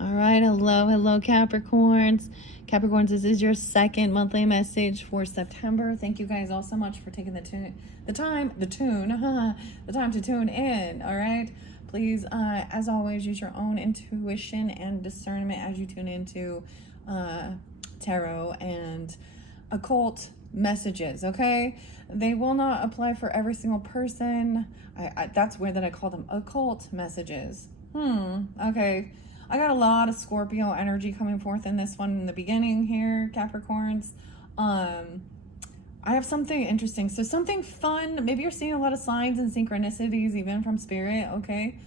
All right, hello, Capricorns. Capricorns, this is your second monthly message for September. Thank you guys all so much for taking the time to tune in. All right, please, as always, use your own intuition and discernment as you tune into tarot and occult messages. Okay, they will not apply for every single person. That's weird that I call them occult messages. Okay. I got a lot of Scorpio energy coming forth in this one in the beginning here, Capricorns. I have something interesting. So something fun. Maybe you're seeing a lot of signs and synchronicities even from spirit, okay?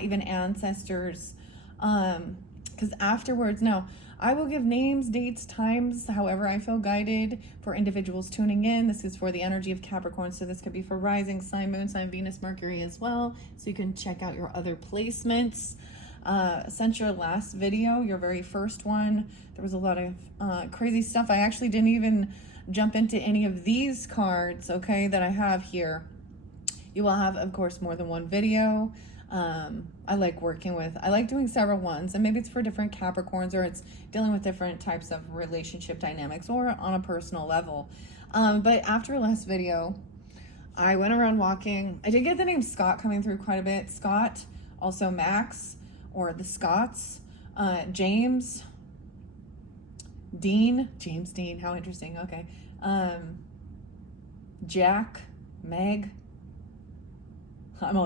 Even ancestors. Because afterwards, no, I will give names, dates, times, however I feel guided for individuals tuning in. This is for the energy of Capricorn, so this could be for rising sign, moon sign, Venus, Mercury as well. So you can check out your other placements. Since your last video, your very first one, there was a lot of crazy stuff. I actually didn't even jump into any of these cards, okay, that I have here. You will have, of course, more than one video. I like doing several ones, and maybe it's for different Capricorns, or it's dealing with different types of relationship dynamics, or on a personal level. But after last video, I went around walking. I did get the name Scott coming through quite a bit. Scott, also Max, or the Scots, James Dean, how interesting, okay. Jack, Meg,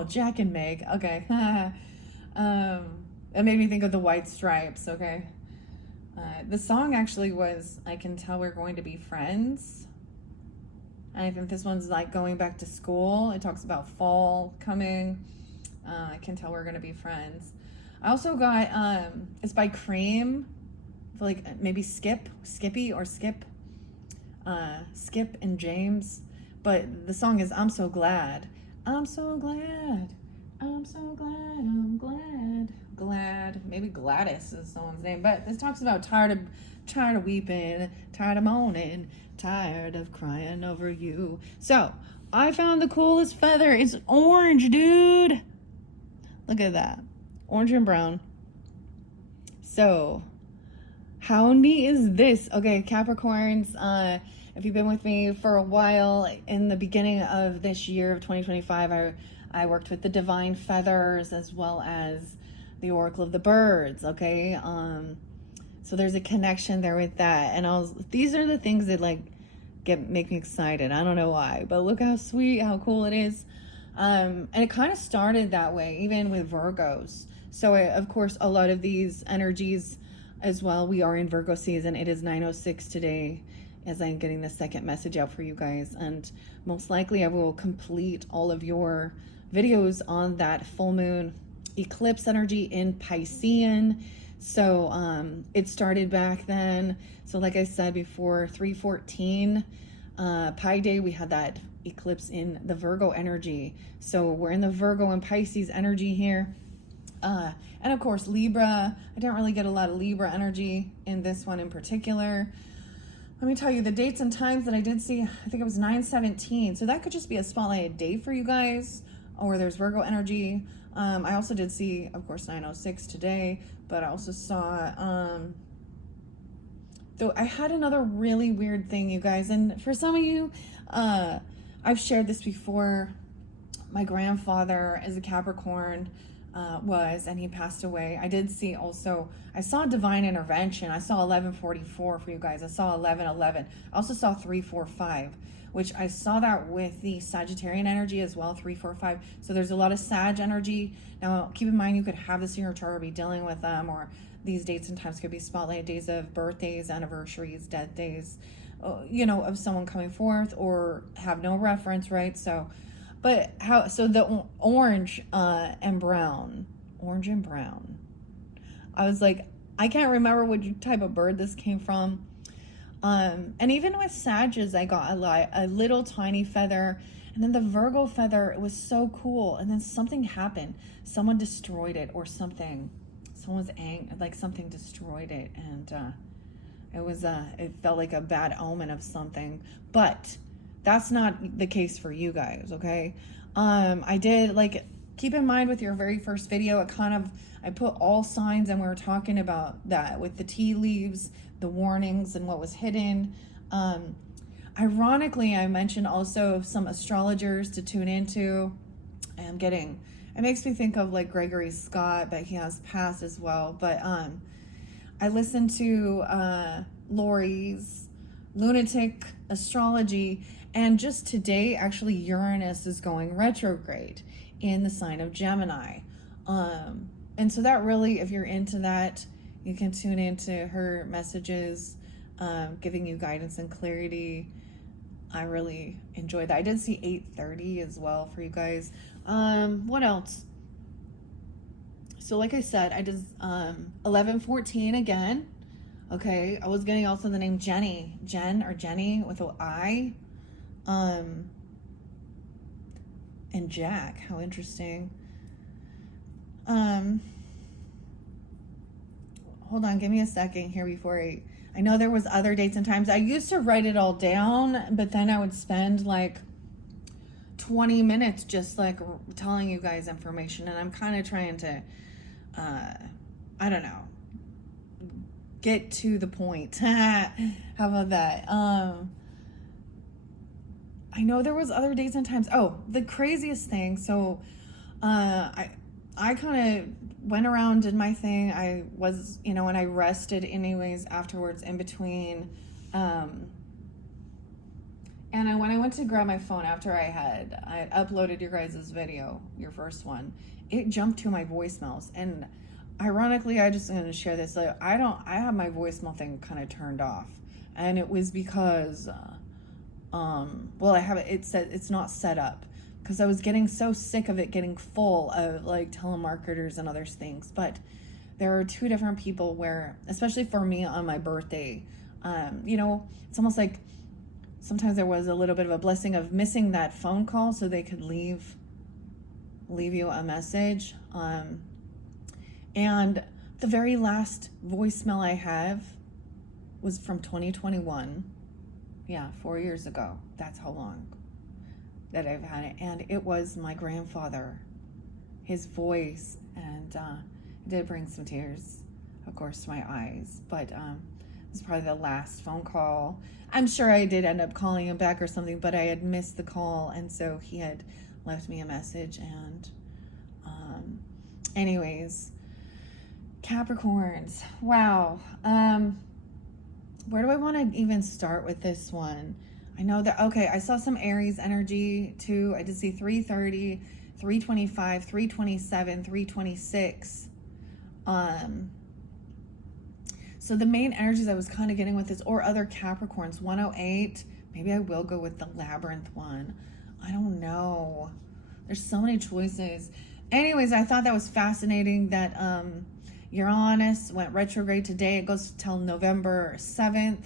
Jack and Meg, okay. It made me think of the White Stripes, okay. The song actually was I Can Tell We're Going to Be Friends. And I think this one's like going back to school. It talks about fall coming. I Can Tell We're Going to Be Friends. I also got, it's by Cream, like maybe Skip and James, but the song is I'm So Glad. I'm so glad, I'm glad. Maybe Gladys is someone's name, but this talks about tired of weeping, tired of moaning, tired of crying over you. So I found the coolest feather. It's orange, dude. Look at that. Orange and brown. So how neat is this? Okay, Capricorns, if you've been with me for a while, in the beginning of this year of 2025, I worked with the Divine Feathers as well as the Oracle of the Birds, okay? So there's a connection there with that. And these are the things that like make me excited. I don't know why, but look how sweet, how cool it is. And it kind of started that way, even with Virgos. So of course, a lot of these energies as well, we are in Virgo season. It is 9:06 today as I'm getting the second message out for you guys. And most likely I will complete all of your videos on that full moon eclipse energy in Piscean. So it started back then. So like I said before, 3/14 Pi Day, we had that eclipse in the Virgo energy. So we're in the Virgo and Pisces energy here. And of course, Libra. I didn't really get a lot of Libra energy in this one in particular. Let me tell you the dates and times that I did see. I think it was 9/17. So that could just be a spotlighted day for you guys, or there's Virgo energy. I also did see, of course, 9:06 today, but I also saw, though I had another really weird thing, you guys. And for some of you, I've shared this before. My grandfather is a Capricorn, and he passed away. I did see also, I saw divine intervention. I saw 1144 for you guys. I saw 1111. I also saw 345, which I saw that with the Sagittarian energy as well, 345. So there's a lot of Sag energy. Now, keep in mind, you could have this in your chart or be dealing with them, or these dates and times could be spotlight days of birthdays, anniversaries, death days, of someone coming forth, or have no reference, right? So, so the orange and brown. I was like, I can't remember which type of bird this came from. And even with Sages, I got a little tiny feather, and then the Virgo feather, it was so cool. And then something happened. Someone destroyed it or something. Someone's something destroyed it. And it felt like a bad omen of something, but that's not the case for you guys. Okay. I did keep in mind with your very first video, I put all signs, and we were talking about that with the tea leaves, the warnings, and what was hidden. Ironically, I mentioned also some astrologers to tune into. It makes me think of like Gregory Scott, but he has passed as well. But I listened to Lori's Lunatic Astrology, and just today, actually, Uranus is going retrograde in the sign of Gemini. And so that really, if you're into that, you can tune into her messages, giving you guidance and clarity. I really enjoyed that. I did see 8:30 as well for you guys. What else? So like I said, I did 11:14 again. Okay, I was getting also the name Jenny, Jen or Jenny with an I. And Jack, how interesting. Hold on, give me a second here before I know there was other dates and times. I used to write it all down, but then I would spend like 20 minutes just like telling you guys information, and I'm kind of trying to, I don't know, get to the point. How about that? I know there was other dates and times. Oh, the craziest thing. So, I kind of went around, did my thing. I was, and I rested anyways afterwards in between. And when I went to grab my phone after I had uploaded your guys' video, your first one, it jumped to my voicemails. And ironically, I just going to share this. Like, I have my voicemail thing kind of turned off. And it was because, I have it said it's not set up. Because I was getting so sick of it getting full of like telemarketers and other things. But there are two different people where, especially for me on my birthday, it's almost like sometimes there was a little bit of a blessing of missing that phone call so they could leave you a message. And the very last voicemail I have was from 2021. Yeah, 4 years ago. That's how long that I've had it. And it was my grandfather, his voice, and it did bring some tears, of course, to my eyes. But it was probably the last phone call. I'm sure I did end up calling him back or something, but I had missed the call, and so he had left me a message. And anyways, Capricorns, wow. Where do I want to even start with this one? I know that, okay, I saw some Aries energy too. I did see 3:30, 3:25, 3:27, 3:26. So the main energies I was kind of getting with this, or other Capricorns, 108. Maybe I will go with the Labyrinth one. I don't know. There's so many choices. Anyways, I thought that was fascinating that Uranus went retrograde today. It goes till November 7th.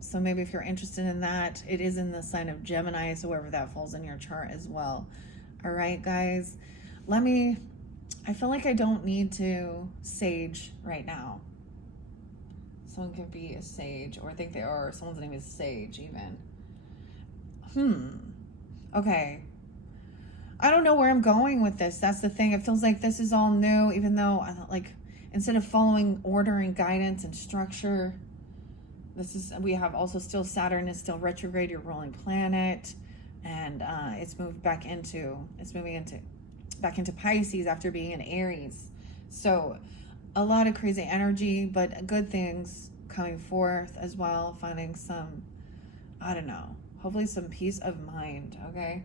So maybe if you're interested in that, it is in the sign of Gemini, so wherever that falls in your chart as well. All right, guys. I feel like I don't need to sage right now. Someone could be a sage, or think they are, someone's name is Sage even. Okay. I don't know where I'm going with this. That's the thing. It feels like this is all new, even though instead of following order and guidance and structure, we have also still Saturn is still retrograde, your ruling planet, and it's moving back into Pisces after being in Aries. So a lot of crazy energy, but good things coming forth as well, finding some, I don't know, hopefully some peace of mind. Okay.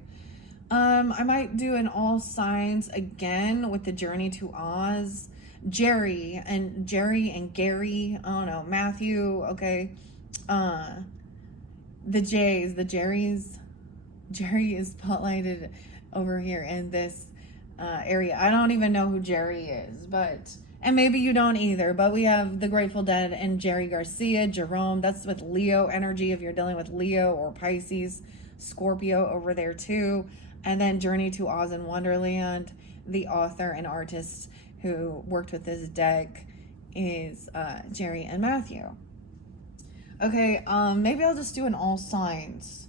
I might do an all signs again with the Journey to Oz. Jerry and Gary, I don't know, Matthew, okay. The Jerry's. Jerry is spotlighted over here in this area. I don't even know who Jerry is, and maybe you don't either, but we have the Grateful Dead and Jerry Garcia, Jerome. That's with Leo energy if you're dealing with Leo or Pisces, Scorpio over there too. And then Journey to Oz and Wonderland, the author and artist who worked with this deck is Jerry and Matthew. Okay, maybe I'll just do an all signs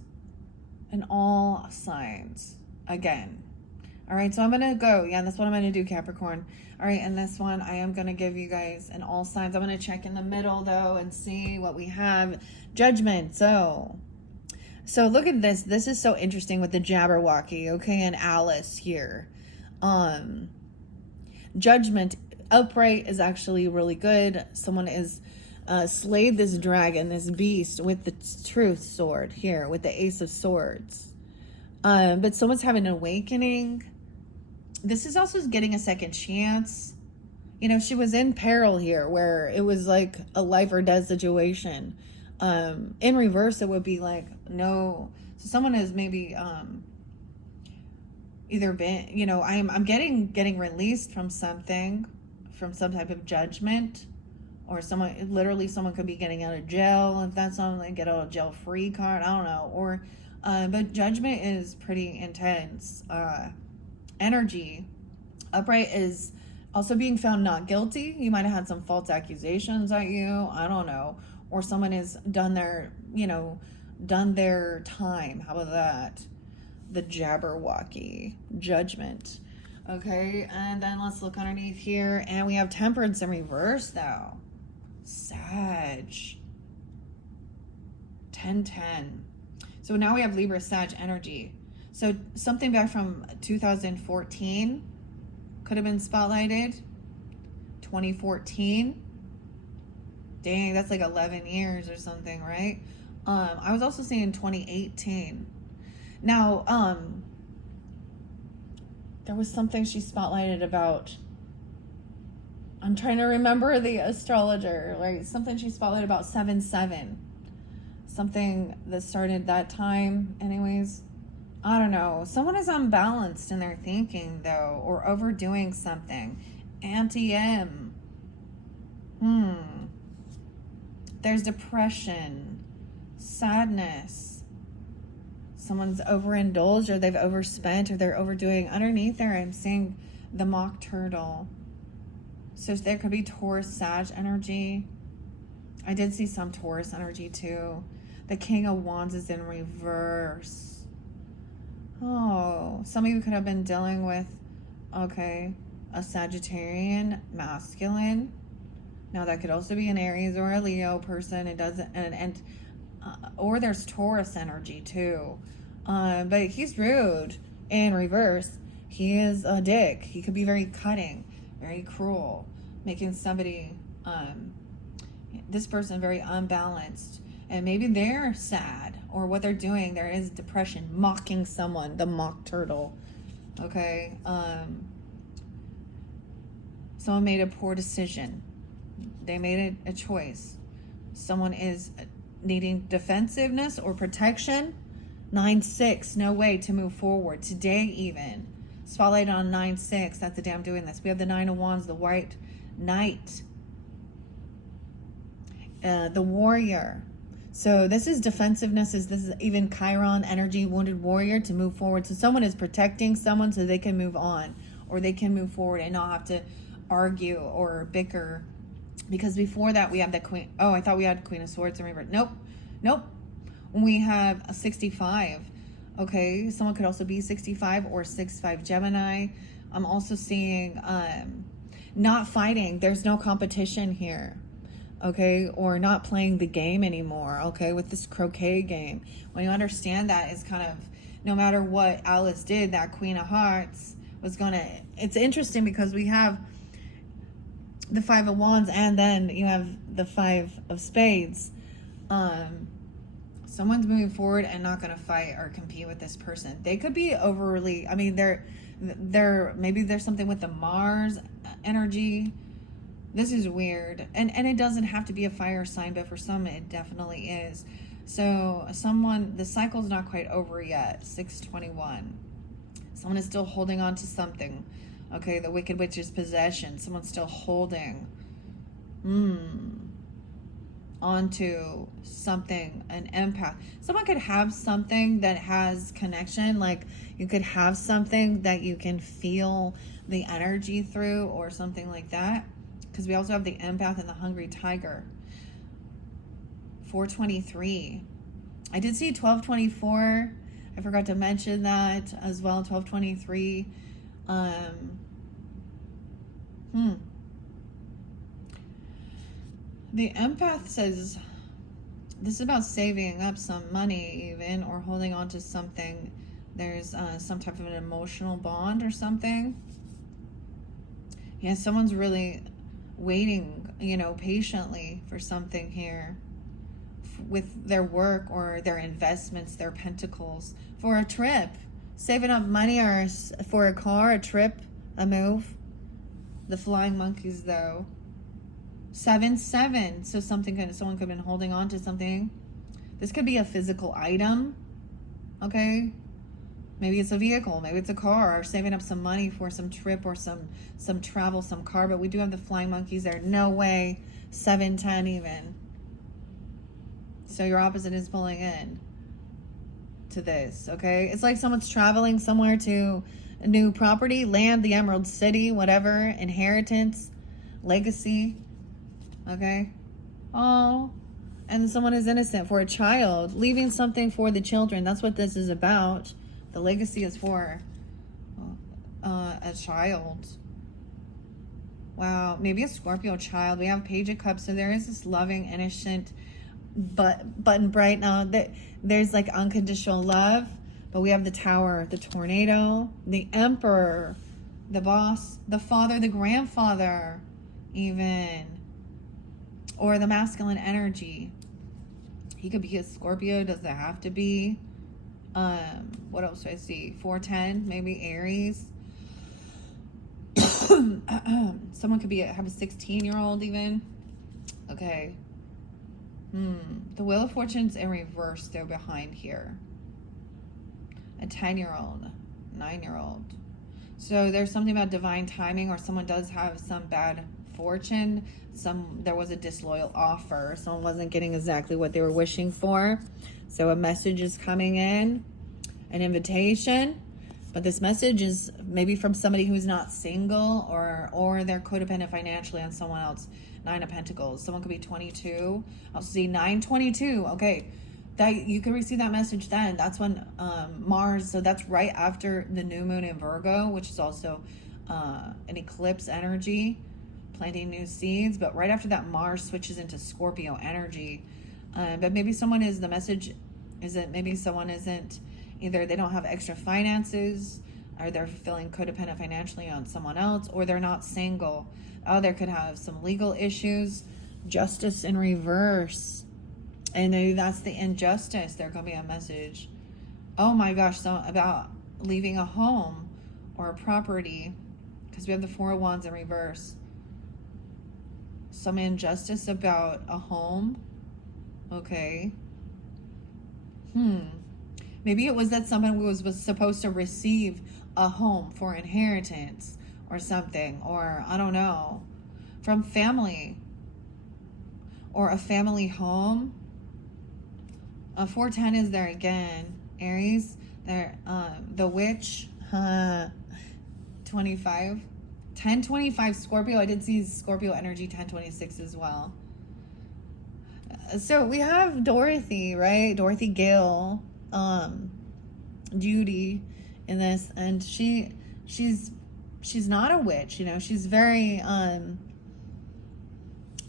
again. All right, so I'm going to go. Yeah, that's what I'm going to do, Capricorn. All right, and this one, I am going to give you guys an all signs. I'm going to check in the middle, though, and see what we have. Judgment. So look at this. This is so interesting with the Jabberwocky, okay, and Alice here. Judgment. Upright is actually really good. Someone is slayed this dragon, this beast, with the truth sword here, with the Ace of Swords. But someone's having an awakening. This is also getting a second chance. You know, she was in peril here where it was like a life or death situation. In reverse, it would be like, no. So someone has maybe either been, you know, I'm getting released from something, from some type of judgment, or someone could be getting out of jail. If that's not like get out of jail free card, I don't know. Or, but judgment is pretty intense. Energy. Upright is also being found not guilty. You might have had some false accusations at you. I don't know. Or someone has done their time. How about that? The Jabberwocky. Judgment. Okay, and then let's look underneath here. And we have Temperance in reverse, though. Sag. 10-10. So now we have Libra Sag energy. So something back from 2014 could have been spotlighted. 2014. Dang, that's like 11 years or something, right? I was also seeing 2018. Now, there was something she spotlighted about. I'm trying to remember the astrologer, right? Something she spotlighted about 7-7. Something that started that time, anyways. I don't know. Someone is unbalanced in their thinking, though, or overdoing something. Anti-M. There's depression, sadness. Someone's overindulged, or they've overspent, or they're overdoing. Underneath there, I'm seeing the mock turtle. So there could be Taurus, Sag energy. I did see some Taurus energy, too. The King of Wands is in reverse. Oh, some of you could have been dealing with, okay, a Sagittarian masculine. Now that could also be an Aries or a Leo person. It doesn't, or there's Taurus energy too. But he's rude in reverse. He is a dick. He could be very cutting, very cruel, making somebody, this person very unbalanced. And maybe they're sad, or what they're doing, there is depression, mocking someone, the mock turtle. Okay. Someone made a poor decision. They made a choice. Someone is needing defensiveness or protection. 9-6, no way to move forward. Today even. Spotlight on 9-6. That's the day I'm doing this. We have the 9 of Wands, the White Knight. The Warrior. So this is defensiveness. This is even Chiron energy, Wounded Warrior, to move forward. So someone is protecting someone so they can move on, or they can move forward and not have to argue or bicker. Because before that we have the Queen. Oh, I thought we had Queen of Swords in reverse. Nope. We have a 65. Okay, someone could also be 65 or 6-5 Gemini. I'm also seeing not fighting. There's no competition here. Okay, or not playing the game anymore, okay, with this croquet game. When you understand that, it's kind of, no matter what Alice did, that Queen of Hearts was gonna, it's interesting because we have the 5 of Wands and then you have the 5 of Spades. Someone's moving forward and not gonna fight or compete with this person. They could be overly, I mean, they're maybe there's something with the Mars energy. This is weird. And it doesn't have to be a fire sign, but for some it definitely is. So the cycle's not quite over yet. 621. Someone is still holding on to something. Okay, the Wicked Witch's possession. Someone's still holding onto something, an empath. Someone could have something that has connection. Like you could have something that you can feel the energy through or something like that. Because we also have the empath and the hungry tiger. 423. I did see 1224. I forgot to mention that as well. 1223. Um, The empath says this is about saving up some money, even, or holding on to something. There's some type of an emotional bond or something. Yeah, someone's really waiting, patiently for something here with their work or their investments, their pentacles, for a trip, saving up money or for a car, a trip, a move. The flying monkeys, though. 7-7. So someone could have been holding on to something. This could be a physical item. Okay. Maybe it's a vehicle, maybe it's a car, or saving up some money for some trip or some travel, some car. But we do have the flying monkeys there. No way. 7-10 even. So your opposite is pulling in to this, okay? It's like someone's traveling somewhere to a new property, land, the Emerald City, whatever, inheritance, legacy, okay? Oh, and someone is innocent, for a child, leaving something for the children. That's what this is about. The legacy is for a child. Wow, maybe a Scorpio child. We have Page of Cups, so there is this loving, innocent, button bright. Now there's like unconditional love, but we have the Tower, the Tornado, the Emperor, the Boss, the Father, the Grandfather, even, or the masculine energy. He could be a Scorpio, doesn't have to be. What else do I see? 4-10, maybe Aries. Someone could have a 16-year-old even. Okay. The Wheel of Fortune's in reverse, though, behind here. A 10-year-old, 9-year-old. So there's something about divine timing, or someone does have some bad fortune. There was a disloyal offer. Someone wasn't getting exactly what they were wishing for. So a message is coming in, an invitation. But this message is maybe from somebody who's not single, or they're codependent financially on someone else. 9 of Pentacles. Someone could be 22. I'll see 9/22. Okay. That you can receive that message then. That's when Mars, so that's right after the new moon in Virgo, which is also an eclipse energy, planting new seeds. But right after that, Mars switches into Scorpio energy. But maybe someone is, the message is that maybe someone isn't, either they don't have extra finances, or they're feeling codependent financially on someone else, or they're not single. Oh, there could have some legal issues. Justice in reverse. And maybe that's the injustice. There could be a message. Oh my gosh, so about leaving a home or a property, because we have the 4 of Wands in reverse. Some injustice about a home. Okay. Maybe it was that someone was supposed to receive a home for inheritance or something, or I don't know, from family, or a family home. A 4-10 is there again. Aries, there, the Witch, 25, 10-25 Scorpio. I did see Scorpio energy 10-26 as well. So we have Dorothy, right? Dorothy Gale, Judy in this, and she's not a witch, she's very I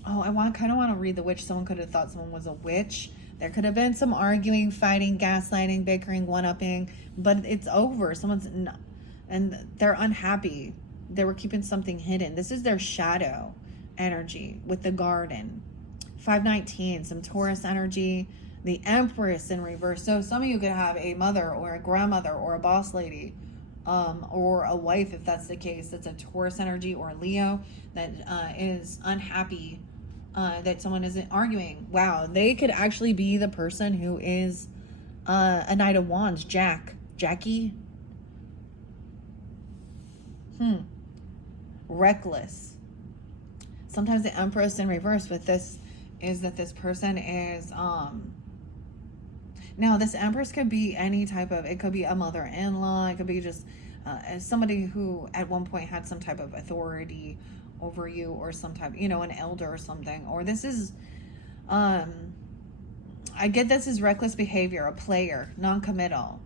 kind of want to read the Witch. Someone could have thought someone was a witch. There could have been some arguing, fighting, gaslighting, bickering, one-upping, but it's over. And they're unhappy. They were keeping something hidden. This is their shadow energy with the Garden. 5-19, some Taurus energy, the Empress in reverse. So some of you could have a mother or a grandmother or a boss lady, or a wife, if that's the case. That's a Taurus energy, or a Leo that is unhappy that someone isn't arguing. Wow, they could actually be the person who is a Knight of Wands. Jackie. Reckless. Sometimes the Empress in reverse with this is that this person is now this Empress could be any type of, it could be a mother-in-law, it could be just somebody who at one point had some type of authority over you, or some type, an elder or something. Or this is I get this is reckless behavior, a player, non-committal,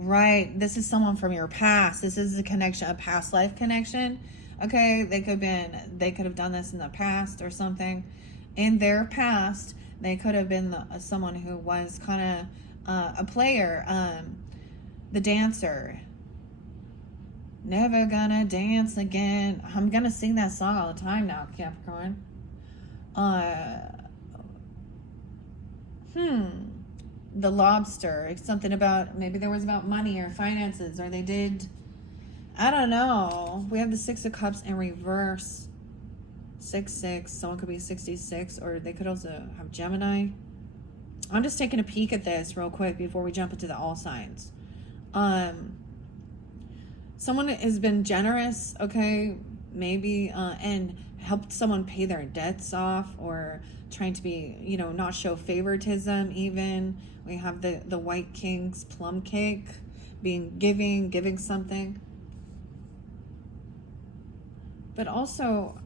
Right. This is someone from your past. This is a connection, a past life connection. Okay. They could have done this in the past or something. In their past, they could have been someone who was kind of a player, the dancer. Never gonna dance again. I'm gonna sing that song all the time now, Capricorn. The lobster. Something about, maybe there was about money or finances, or they did, I don't know. We have the Six of Cups in reverse. 6-6. Someone could be 66, or they could also have Gemini. I'm just taking a peek at this real quick before we jump into the all signs. Someone has been generous, okay, maybe, and helped someone pay their debts off, or trying to be, not show favoritism even. We have the White King's plum cake, giving something. But also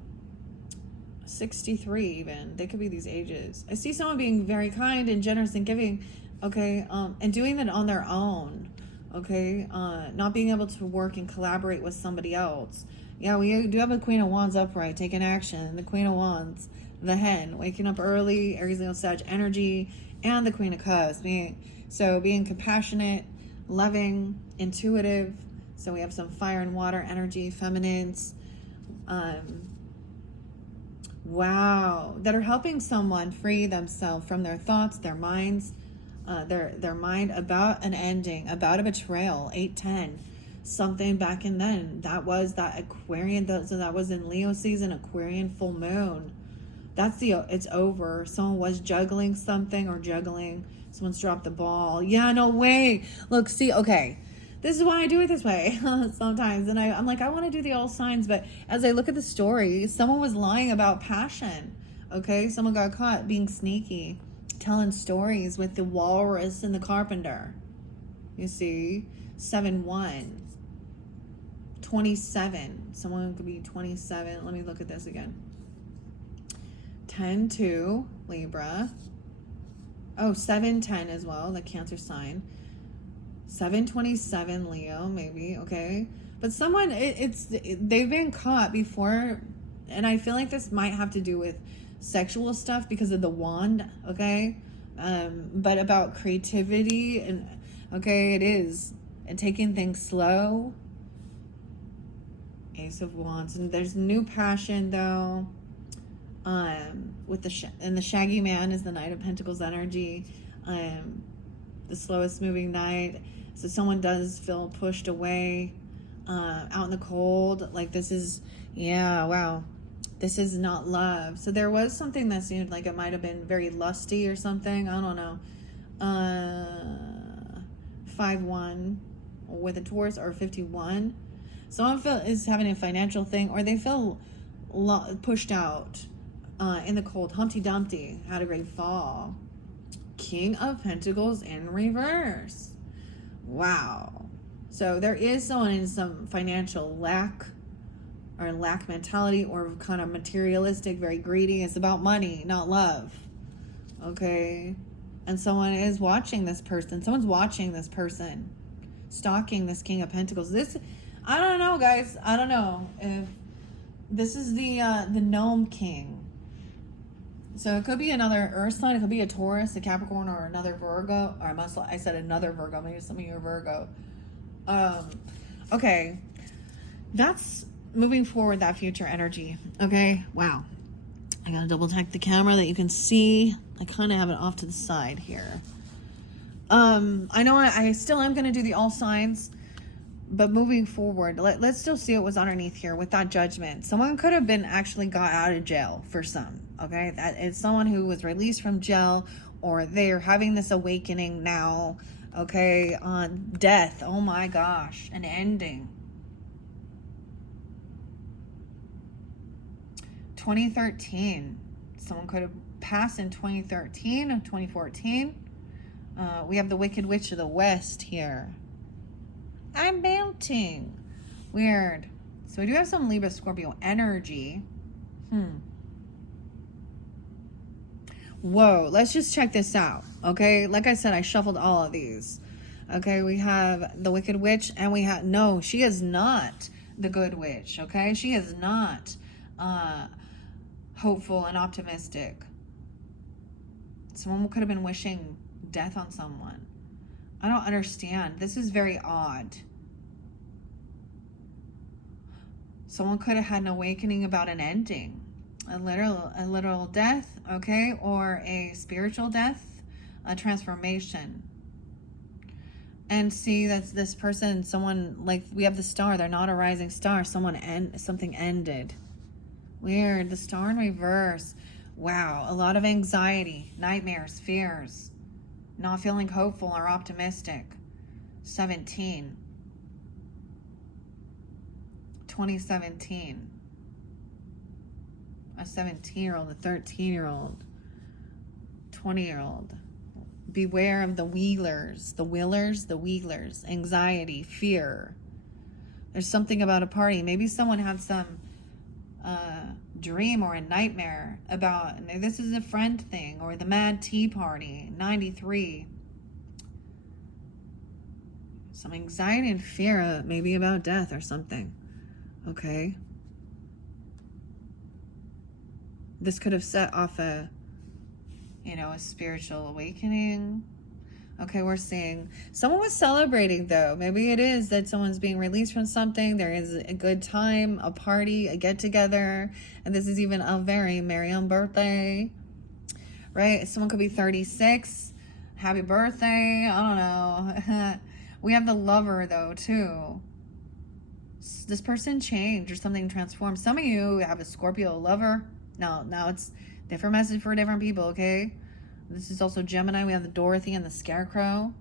63 even. They could be these ages. I see someone being very kind and generous and giving, okay, and doing it on their own, okay, not being able to work and collaborate with somebody else. Yeah, we do have the Queen of Wands upright, taking action. The Queen of Wands, the hen, waking up early, Aries, Leo, Sag energy, and the Queen of Cups, being compassionate, loving, intuitive. So we have some fire and water energy, feminines. Wow, that are helping someone free themselves from their thoughts, their minds, their mind about an ending, about a betrayal. 8-10, something back in then. That was that Aquarian, so that was in Leo season, Aquarian full moon. It's over. Someone was juggling something, or someone's dropped the ball. Yeah, no way. Look, see, okay, this is why I do it this way sometimes. And I'm like, I want to do the all signs, but as I look at the story, someone was lying about passion. Okay, someone got caught being sneaky, telling stories with the walrus and the carpenter. You see, 7-1, 27. Someone could be 27. Let me look at this again. 10-2, Libra. Oh, 7-10 as well, the Cancer sign. 7-27, Leo, maybe, okay. But someone, they've been caught before, and I feel like this might have to do with sexual stuff because of the wand, okay. But about creativity, and okay, it is, and taking things slow. Ace of Wands, and there's new passion though. With the Shaggy Man is the Knight of Pentacles energy. The slowest moving knight. So someone does feel pushed away, out in the cold. Like this is, yeah, wow. This is not love. So there was something that seemed like it might have been very lusty or something. I don't know. 5-1 with a Taurus, or 51. Someone is having a financial thing, or they feel pushed out in the cold. Humpty Dumpty had a great fall. King of Pentacles in reverse. Wow. So there is someone in some financial lack, or lack mentality, or kind of materialistic, very greedy. It's about money, not love. Okay. And someone is watching this person. Someone's watching this person, stalking this King of Pentacles. This, I don't know, guys. I don't know if this is the Gnome King. So it could be another Earth sign. It could be a Taurus, a Capricorn, or another Virgo. Or I said another Virgo. Maybe some of you are Virgo. Okay. That's moving forward, that future energy. Okay. Wow. I gotta double check the camera that you can see. I kind of have it off to the side here. I know I still am going to do the all signs. But moving forward, let's still see what was underneath here with that judgment. Someone could have been actually got out of jail for some, okay? That is someone who was released from jail, or they're having this awakening now, okay? On death, oh my gosh, an ending. 2013, someone could have passed in 2013 or 2014. We have the Wicked Witch of the West here. I'm melting. Weird. So we do have some Libra Scorpio energy. Whoa, let's just check this out. Okay, like I said, I shuffled all of these. Okay, we have the Wicked Witch, and we have, no, she is not the good witch, okay? She is not hopeful and optimistic. Someone could have been wishing death on someone. I don't understand. This is very odd. Someone could have had an awakening about an ending. A literal death, okay? Or a spiritual death, a transformation. And see, that's this person, someone, like, we have the star. They're not a rising star. Something ended. Weird. The star in reverse. Wow. A lot of anxiety, nightmares, fears. Not feeling hopeful or optimistic. 17. 2017. A 17-year-old, a 13-year-old, 20-year-old. Beware of the wheelers, the willers, the wheelers. Anxiety, fear. There's something about a party. Maybe someone had some dream or a nightmare about, this is a friend thing, or the Mad Tea Party, 93. Some anxiety and fear, maybe about death or something. Okay. This could have set off a spiritual awakening. Okay, we're seeing someone was celebrating, though. Maybe it is that someone's being released from something. There is a good time, a party, a get-together. And this is even a very Miriam birthday, right? Someone could be 36. Happy birthday. I don't know. We have the Lover, though, too. This person changed or something transformed. Some of you have a Scorpio lover. Now it's different message for different people, okay? This is also Gemini. We have the Dorothy and the Scarecrow.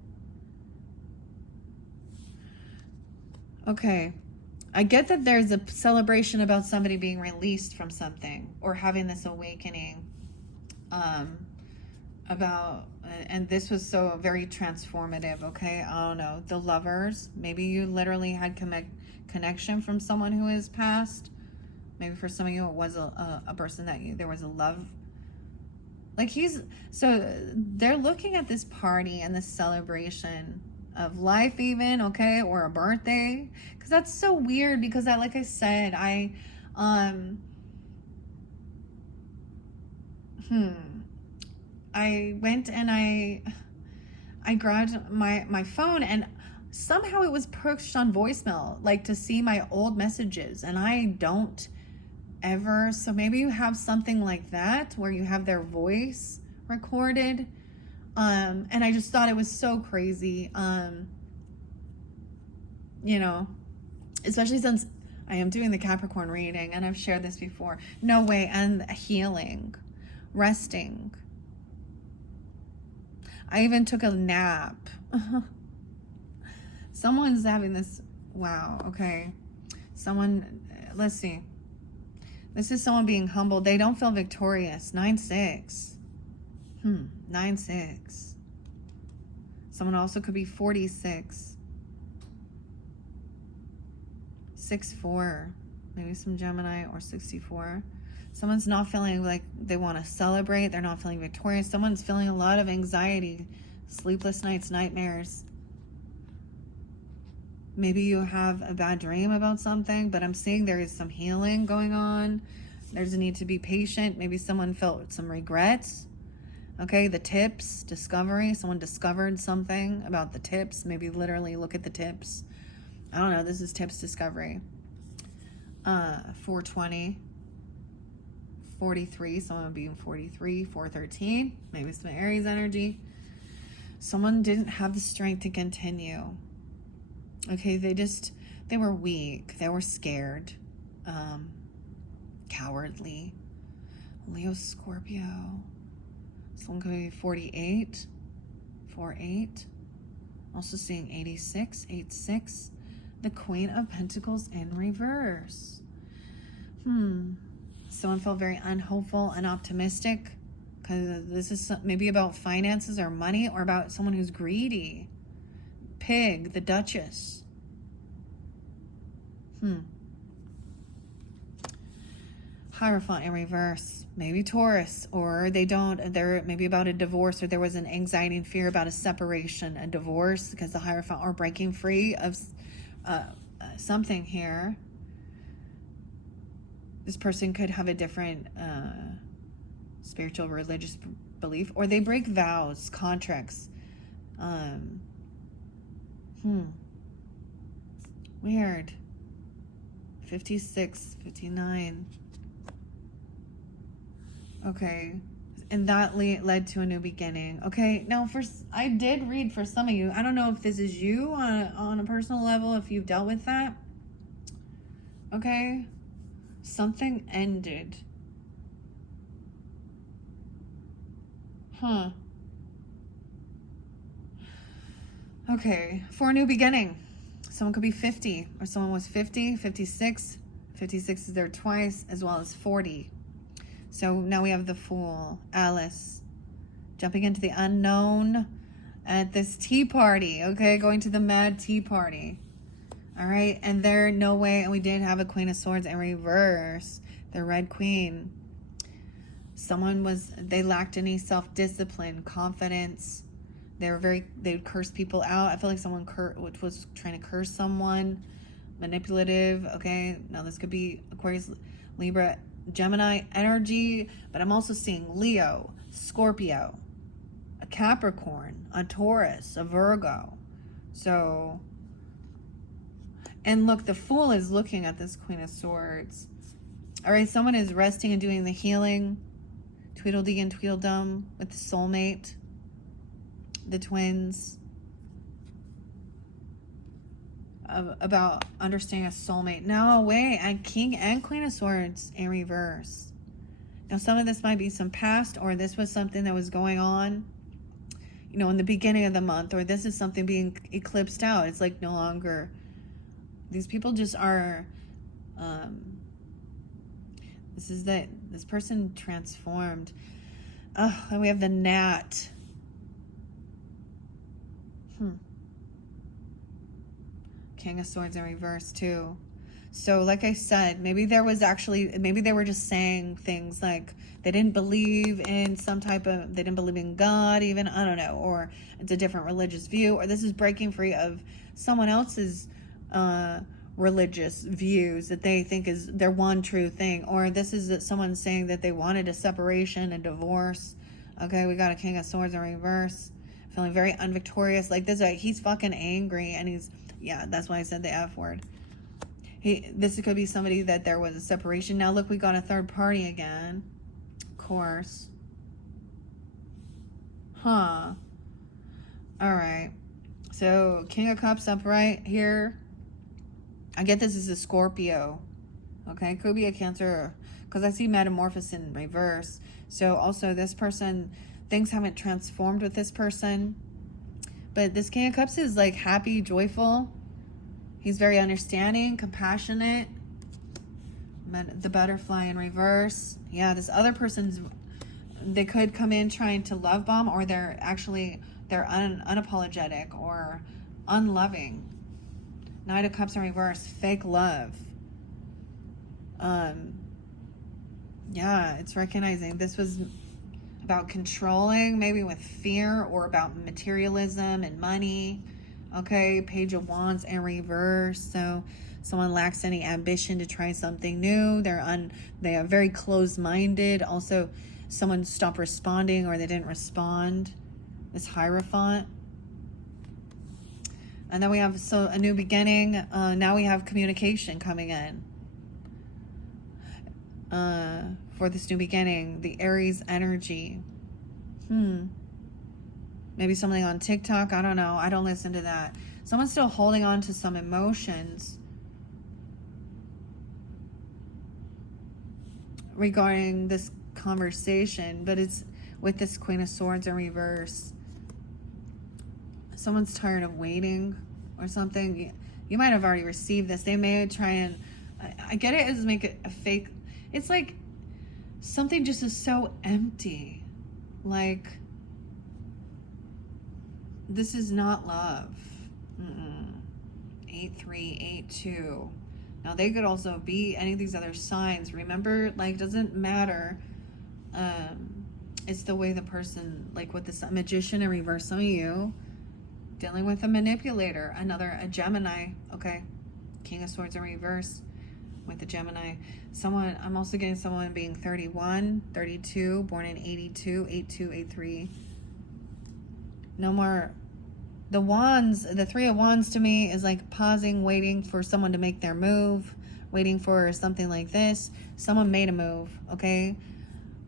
Okay. I get that there's a celebration about somebody being released from something or having this awakening and this was so very transformative, okay? I don't know. The Lovers. Maybe you literally had connection from someone who is passed. Maybe for some of you it was a person that there was a love. Like they're looking at this party and this celebration of life even, okay? Or a birthday. Because that's so weird because like I said, I went and I grabbed my phone and somehow it was pushed on voicemail, like to see my old messages, and I don't ever. So maybe you have something like that where you have their voice recorded. And I just thought it was so crazy. Especially since I am doing the Capricorn reading and I've shared this before. No way. And healing, resting. I even took a nap. Someone's having this. Wow. Okay. Let's see. This is someone being humbled. They don't feel victorious. 9-6. 9-6. Someone also could be 46. 6-4. Maybe some Gemini, or 64. Someone's not feeling like they want to celebrate. They're not feeling victorious. Someone's feeling a lot of anxiety. Sleepless nights, nightmares. Maybe you have a bad dream about something, but I'm seeing there is some healing going on. There's a need to be patient. Maybe someone felt some regrets. Okay, the tips, discovery. Someone discovered something about the tips. Maybe literally look at the tips. I don't know. This is tips discovery. 420. 43. Someone being 43. 413. Maybe some Aries energy. Someone didn't have the strength to continue. Okay, they were weak. They were scared. Cowardly. Leo, Scorpio. Someone could be 48. 48. Also seeing 86. 86. The Queen of Pentacles in reverse. Someone felt very unhopeful and optimistic because this is maybe about finances or money, or about someone who's greedy. Pig, the Duchess. Hierophant in reverse. maybe Taurus, or they're maybe about a divorce, or there was an anxiety and fear about a separation, a divorce, because the Hierophant, or breaking free of something here. This person could have a different spiritual, religious belief, or they break vows, contracts. Weird. 56, 59. Okay. And that led to a new beginning. Okay. Now, I did read for some of you. I don't know if this is you on a personal level, if you've dealt with that. Okay. Something ended. Okay. For a new beginning. Someone could be 50, or someone was 50, 56. 56 is there twice, as well as 40. So now we have the Fool, Alice, jumping into the unknown at this tea party, okay? Going to the mad tea party. All right, and no way, and we did have a Queen of Swords in reverse, the Red Queen. They lacked any self-discipline, confidence. They would curse people out. I feel like someone was trying to curse someone, manipulative, okay? Now this could be Aquarius, Libra, Gemini energy, but I'm also seeing Leo, Scorpio, a Capricorn, a Taurus, a Virgo. So, and look, the Fool is looking at this Queen of Swords. All right, someone is resting and doing the healing, Tweedledee and Tweedledum with the soulmate, the twins, about understanding a soulmate. Now away, and King and Queen of Swords in reverse. Now some of this might be some past, or this was something that was going on, in the beginning of the month, or this is something being eclipsed out. It's like no longer, these people just are, this person transformed. Oh, and we have the Gnat. King of Swords in reverse too. So like I said, maybe they were just saying things like they didn't believe in they didn't believe in God even, I don't know, or it's a different religious view, or this is breaking free of someone else's religious views that they think is their one true thing, or this is that someone saying that they wanted a separation, a divorce. Okay, we got a King of Swords in reverse, feeling very unvictorious, like this, he's fucking angry, and that's why I said the F word. This could be somebody that there was a separation. Now look, we got a third party again. Of course. All right. So King of Cups upright here. I get this is a Scorpio. Okay, could be a Cancer, because I see Metamorphosis in reverse. So also this person, things haven't transformed with this person. But this King of Cups is like happy, joyful. He's very understanding, compassionate. The Butterfly in reverse. Yeah, this other they could come in trying to love bomb, or they're unapologetic or unloving. Knight of Cups in reverse, fake love. Yeah, it's recognizing this was about controlling, maybe with fear, or about materialism and money. Okay, Page of Wands in reverse. So someone lacks any ambition to try something new. They are very closed-minded. Also, someone stopped responding, or they didn't respond. This Hierophant. And then we have a new beginning. Now we have communication coming in. For this new beginning, the Aries energy. Maybe something on TikTok. I don't know. I don't listen to that. Someone's still holding on to some emotions regarding this conversation, but it's with this Queen of Swords in reverse. Someone's tired of waiting or something. You might have already received this. They may try and, I get it as make it a fake. It's like something just is so empty. Like, this is not love. 8-3, 8-2. Now they could also be any of these other signs. Remember, like, doesn't matter It's the way the person, like with this Magician in reverse, some of you dealing with a manipulator, a Gemini, okay? King of Swords in reverse with the Gemini. Someone, I'm also getting someone being 31, 32, born in 82, 82, 83. No more. The Wands, the Three of Wands to me is like pausing, waiting for someone to make their move, waiting for something like this. Someone made a move, okay?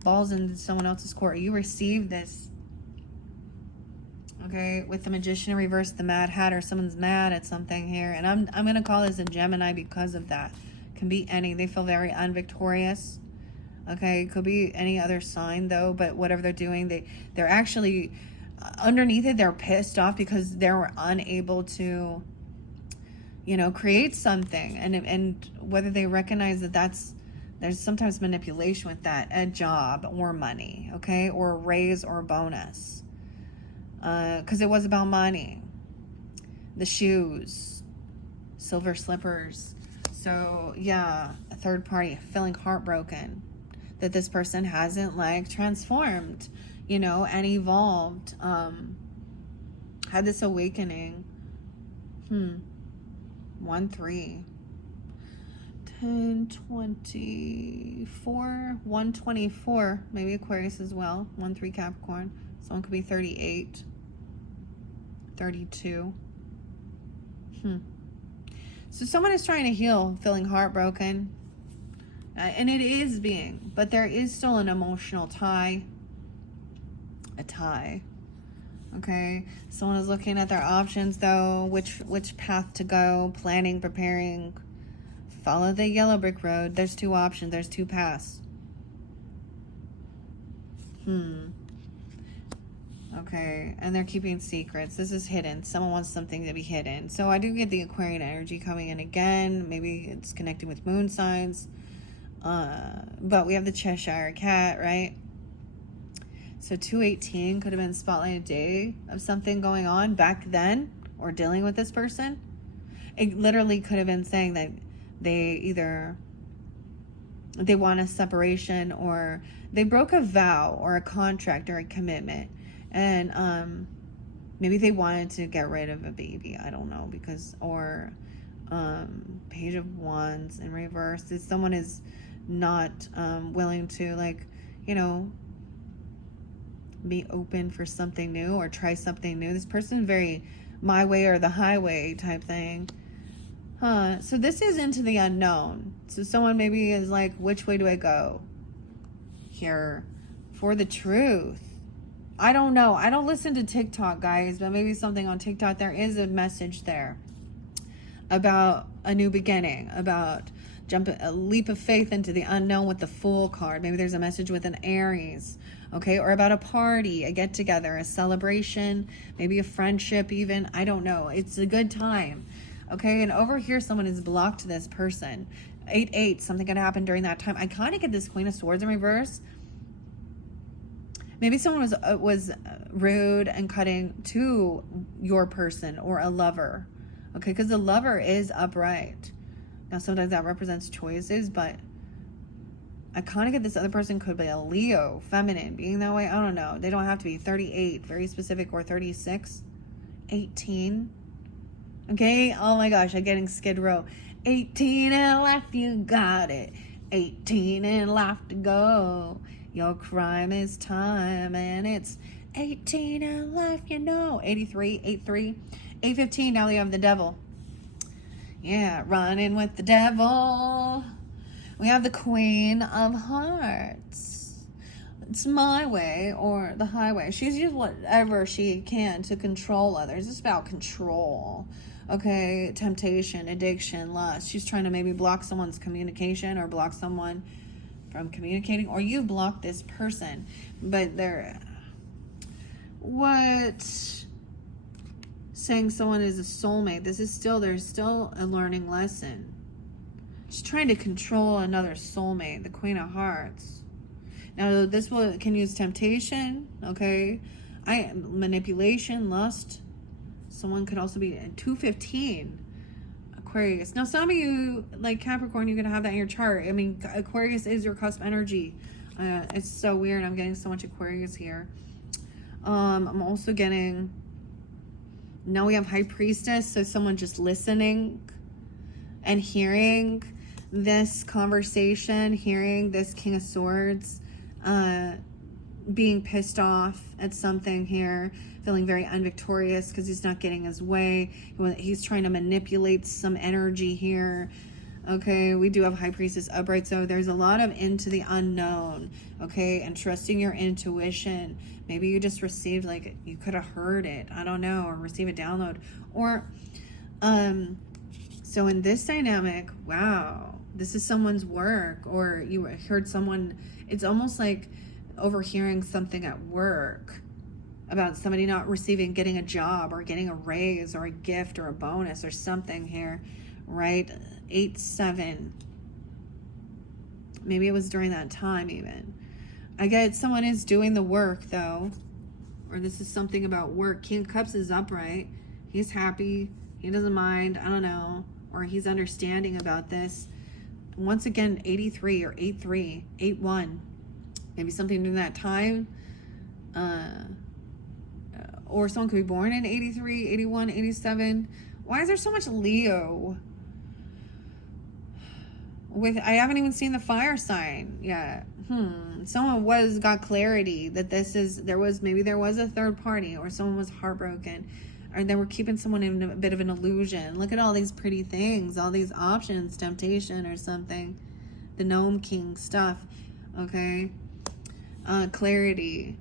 Balls into someone else's court. You received this, okay? With the Magician in reverse, the Mad Hatter, someone's mad at something here. And I'm going to call this a Gemini because of that. Can be any. They feel very unvictorious, okay? Could be any other sign, though. But whatever they're doing, they're actually... underneath it, they're pissed off because they're unable to, you know, create something. And whether they recognize that there's sometimes manipulation with that, a job or money, okay, or a raise or a bonus, because it was about money. The shoes, silver slippers. So yeah, a third party feeling heartbroken that this person hasn't like transformed, you know, and evolved, had this awakening. 1, 3, 10, 24, 124, maybe Aquarius as well. 1, 3 Capricorn. Someone could be 38, 32. So someone is trying to heal, feeling heartbroken, and it is being, but there is still an emotional tie. A tie, okay? Someone is looking at their options, though, which path to go, planning, preparing. Follow the yellow brick road. There's 2 options. There's 2 paths. Okay, and they're keeping secrets. This is hidden. Someone wants something to be hidden. So I do get the Aquarian energy coming in again. Maybe it's connecting with moon signs. But we have the Cheshire Cat, right? So 218 could have been spotlight day of something going on back then, or dealing with this person. It literally could have been saying that they want a separation, or they broke a vow or a contract or a commitment, and maybe they wanted to get rid of a baby. I don't know, because, or Page of Wands in reverse. If someone is not willing to, like, you know, be open for something new or try something new. This person very my way or the highway type thing. So this is into the unknown. So someone maybe is like, which way do I go here for the truth? I don't know. I don't listen to TikTok, guys, but maybe something on TikTok. There is a message there about a new beginning, about a leap of faith into the unknown with the Fool card. Maybe there's a message with an Aries, okay, or about a party, a get together, a celebration, maybe a friendship even. I don't know. It's a good time, okay? And over here, someone has blocked this person. 8-8, something could happen during that time. I kind of get this Queen of Swords in reverse. Maybe someone was rude and cutting to your person or a lover, okay? Because the lover is upright. Now, sometimes that represents choices, but I kind of get this other person could be a Leo, feminine, being that way. I don't know. They don't have to be 38, very specific, or 36, 18. Okay? Oh my gosh, I'm getting Skid Row. 18 and left, you got it. 18 and left to go. Your crime is time, and it's 18 and left, you know. 83, 83, 815. Now we have the devil. Yeah, running with the devil. We have the Queen of Hearts. It's my way or the highway. She's used whatever she can to control others. It's about control. Okay, temptation, addiction, lust. She's trying to maybe block someone's communication or block someone from communicating, or you block this person. But saying someone is a soulmate, there's still a learning lesson. She's trying to control another soulmate, the Queen of Hearts. Now, this can use temptation, okay? Manipulation, lust. Someone could also be 215, Aquarius. Now, some of you, like Capricorn, you're going to have that in your chart. I mean, Aquarius is your cusp energy. It's so weird. I'm getting so much Aquarius here. I'm also getting, now we have High Priestess, so someone just listening and hearing this conversation, hearing this King of Swords, being pissed off at something here, feeling very unvictorious because he's not getting his way. He's trying to manipulate some energy here. Okay, we do have High Priestess upright, so there's a lot of into the unknown, okay, and trusting your intuition. Maybe you just received, like, you could have heard it, I don't know, or receive a download, or, so in this dynamic, wow, this is someone's work, or you heard someone, it's almost like overhearing something at work about somebody not getting a job, or getting a raise, or a gift, or a bonus, or something here, right? 8-7. Maybe it was during that time even. I get someone is doing the work though, or this is something about work. King of Cups is upright. He's happy. He doesn't mind. I don't know. Or he's understanding about this. Once again, 83 or 8-3, 8-1. Maybe something during that time. Or someone could be born in 83, 81, 87. Why is there so much Leo? I haven't even seen the fire sign yet. Someone got clarity that there was a third party, or someone was heartbroken, or they were keeping someone in a bit of an illusion. Look at all these pretty things, all these options, temptation or something. The Gnome King stuff, okay? Clarity,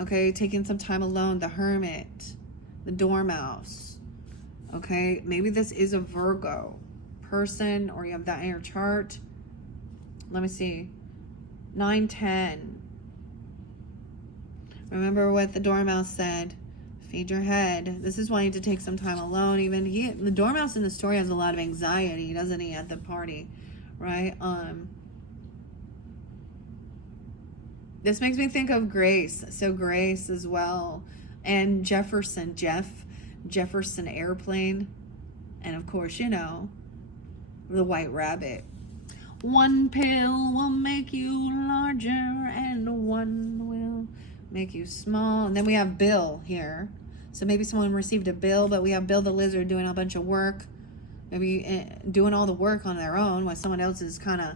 okay? Taking some time alone, the Hermit, the Dormouse, okay? Maybe this is a Virgo person, or you have that in your chart. Let me see. 9-10. Remember what the Dormouse said. Feed your head. This is wanting to take some time alone. Even the Dormouse in the story has a lot of anxiety, doesn't he, at the party, right? This makes me think of Grace. So Grace as well, and Jefferson Airplane, and of course, you know, the White Rabbit. One pill will make you larger, and one will make you small. And then we have Bill here. So maybe someone received a bill, but we have Bill the Lizard doing a bunch of work. Maybe doing all the work on their own while someone else is kind of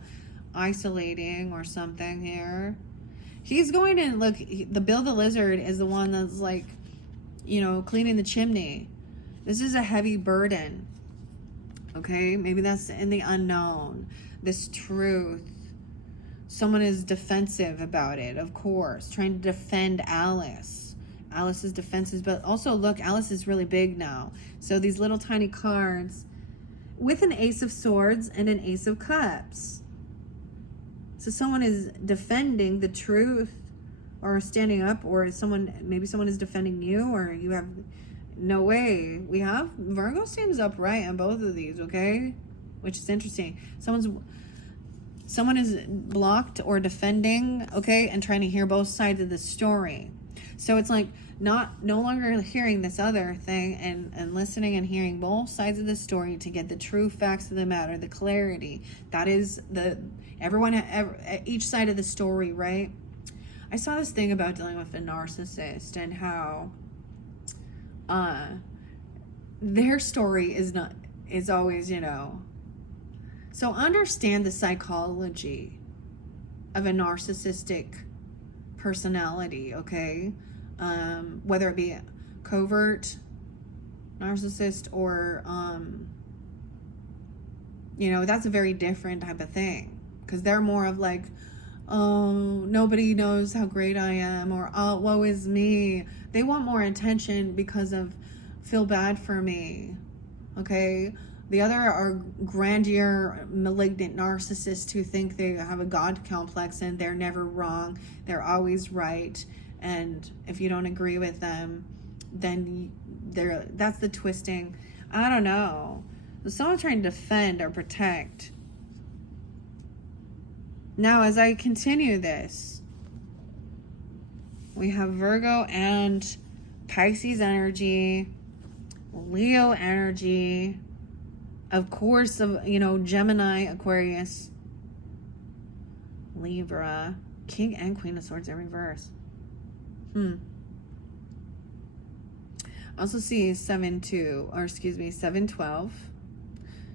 isolating or something here. He's going to, look, the Bill the Lizard is the one that's like, you know, cleaning the chimney. This is a heavy burden. Okay, maybe that's in the unknown. This truth. Someone is defensive about it, of course, trying to defend Alice. Alice's defenses, but also look, Alice is really big now. So these little tiny cards with an Ace of Swords and an Ace of Cups. So someone is defending the truth, or standing up, or maybe someone is defending you, or you have no way. We have Virgo seems upright on both of these, okay? Which is interesting. Someone is blocked or defending, okay, and trying to hear both sides of the story. So it's like no longer hearing this other thing, and listening and hearing both sides of the story to get the true facts of the matter, the clarity. That is each side of the story, right? I saw this thing about dealing with a narcissist and how their story is always, you know. So understand the psychology of a narcissistic personality, okay? Whether it be a covert narcissist or, you know, that's a very different type of thing. Because they're more of like, oh, nobody knows how great I am, or oh, woe is me. They want more attention because of feel bad for me, okay? The other are grandeur, malignant narcissists who think they have a God complex and they're never wrong. They're always right. And if you don't agree with them, then that's the twisting. I don't know. Someone trying to defend or protect. Now, as I continue this, we have Virgo and Pisces energy, Leo energy, of course, of, you know, Gemini, Aquarius. Libra. King and Queen of Swords in reverse. I also see 712.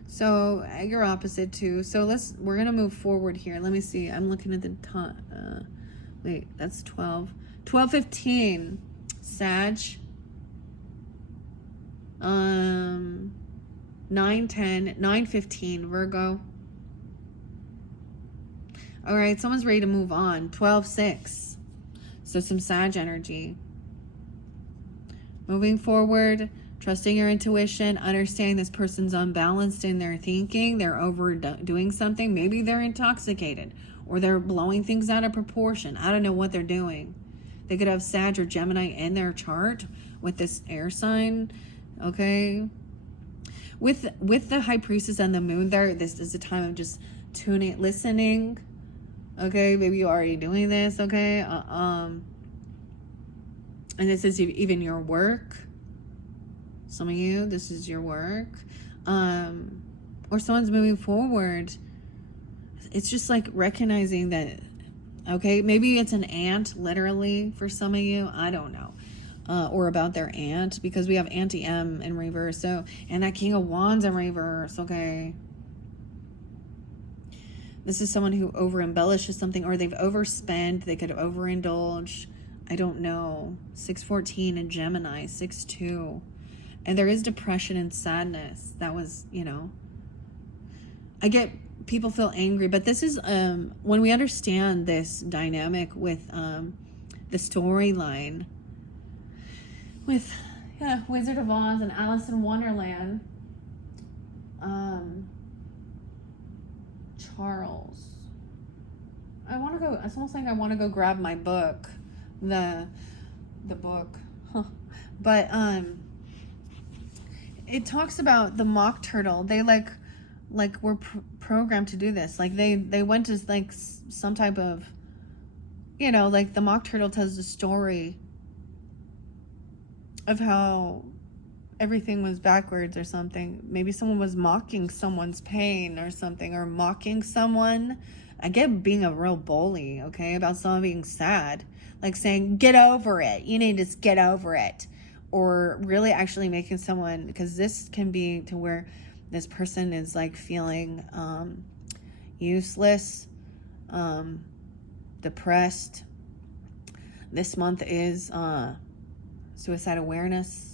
So you're opposite too. So we're gonna move forward here. Let me see. I'm looking at the time. Wait, that's 12. 12:15. Sag. 9:10. 9:15. Virgo. All right, someone's ready to move on. 12:6. So some Sag energy. Moving forward, trusting your intuition, understanding this person's unbalanced in their thinking. They're overdoing something. Maybe they're intoxicated or they're blowing things out of proportion. I don't know what they're doing. They could have Sag or Gemini in their chart with this air sign. Okay. With the High Priestess and the Moon there, this is a time of just tuning, listening. Okay, maybe you're already doing this. Okay. And this is even your work. Some of you, this is your work. Or someone's moving forward. It's just like recognizing that, okay, maybe it's an aunt, literally, for some of you. I don't know. Or about their aunt, because we have Auntie M in reverse. So, and that King of Wands in reverse, okay. This is someone who over-embellishes something, or they've overspent. They could overindulge. I don't know. 6:14 in Gemini, 6:2. And there is depression and sadness. That was, I get people feel angry, but this is when we understand this dynamic with the storyline with Wizard of Oz and Alice in Wonderland. Charles. I want to go, it's almost like I want to go grab my book. The book. Huh. But it talks about the mock turtle. They were programmed to do this. Like they went to like some type of, like the mock turtle tells the story of how everything was backwards or something. Maybe someone was mocking someone's pain or something, or mocking someone. I get being a real bully, okay, about someone being sad. Like saying, get over it. You need to just get over it. Or really actually making someone, because this can be to where this person is like feeling useless, depressed. This month is suicide awareness.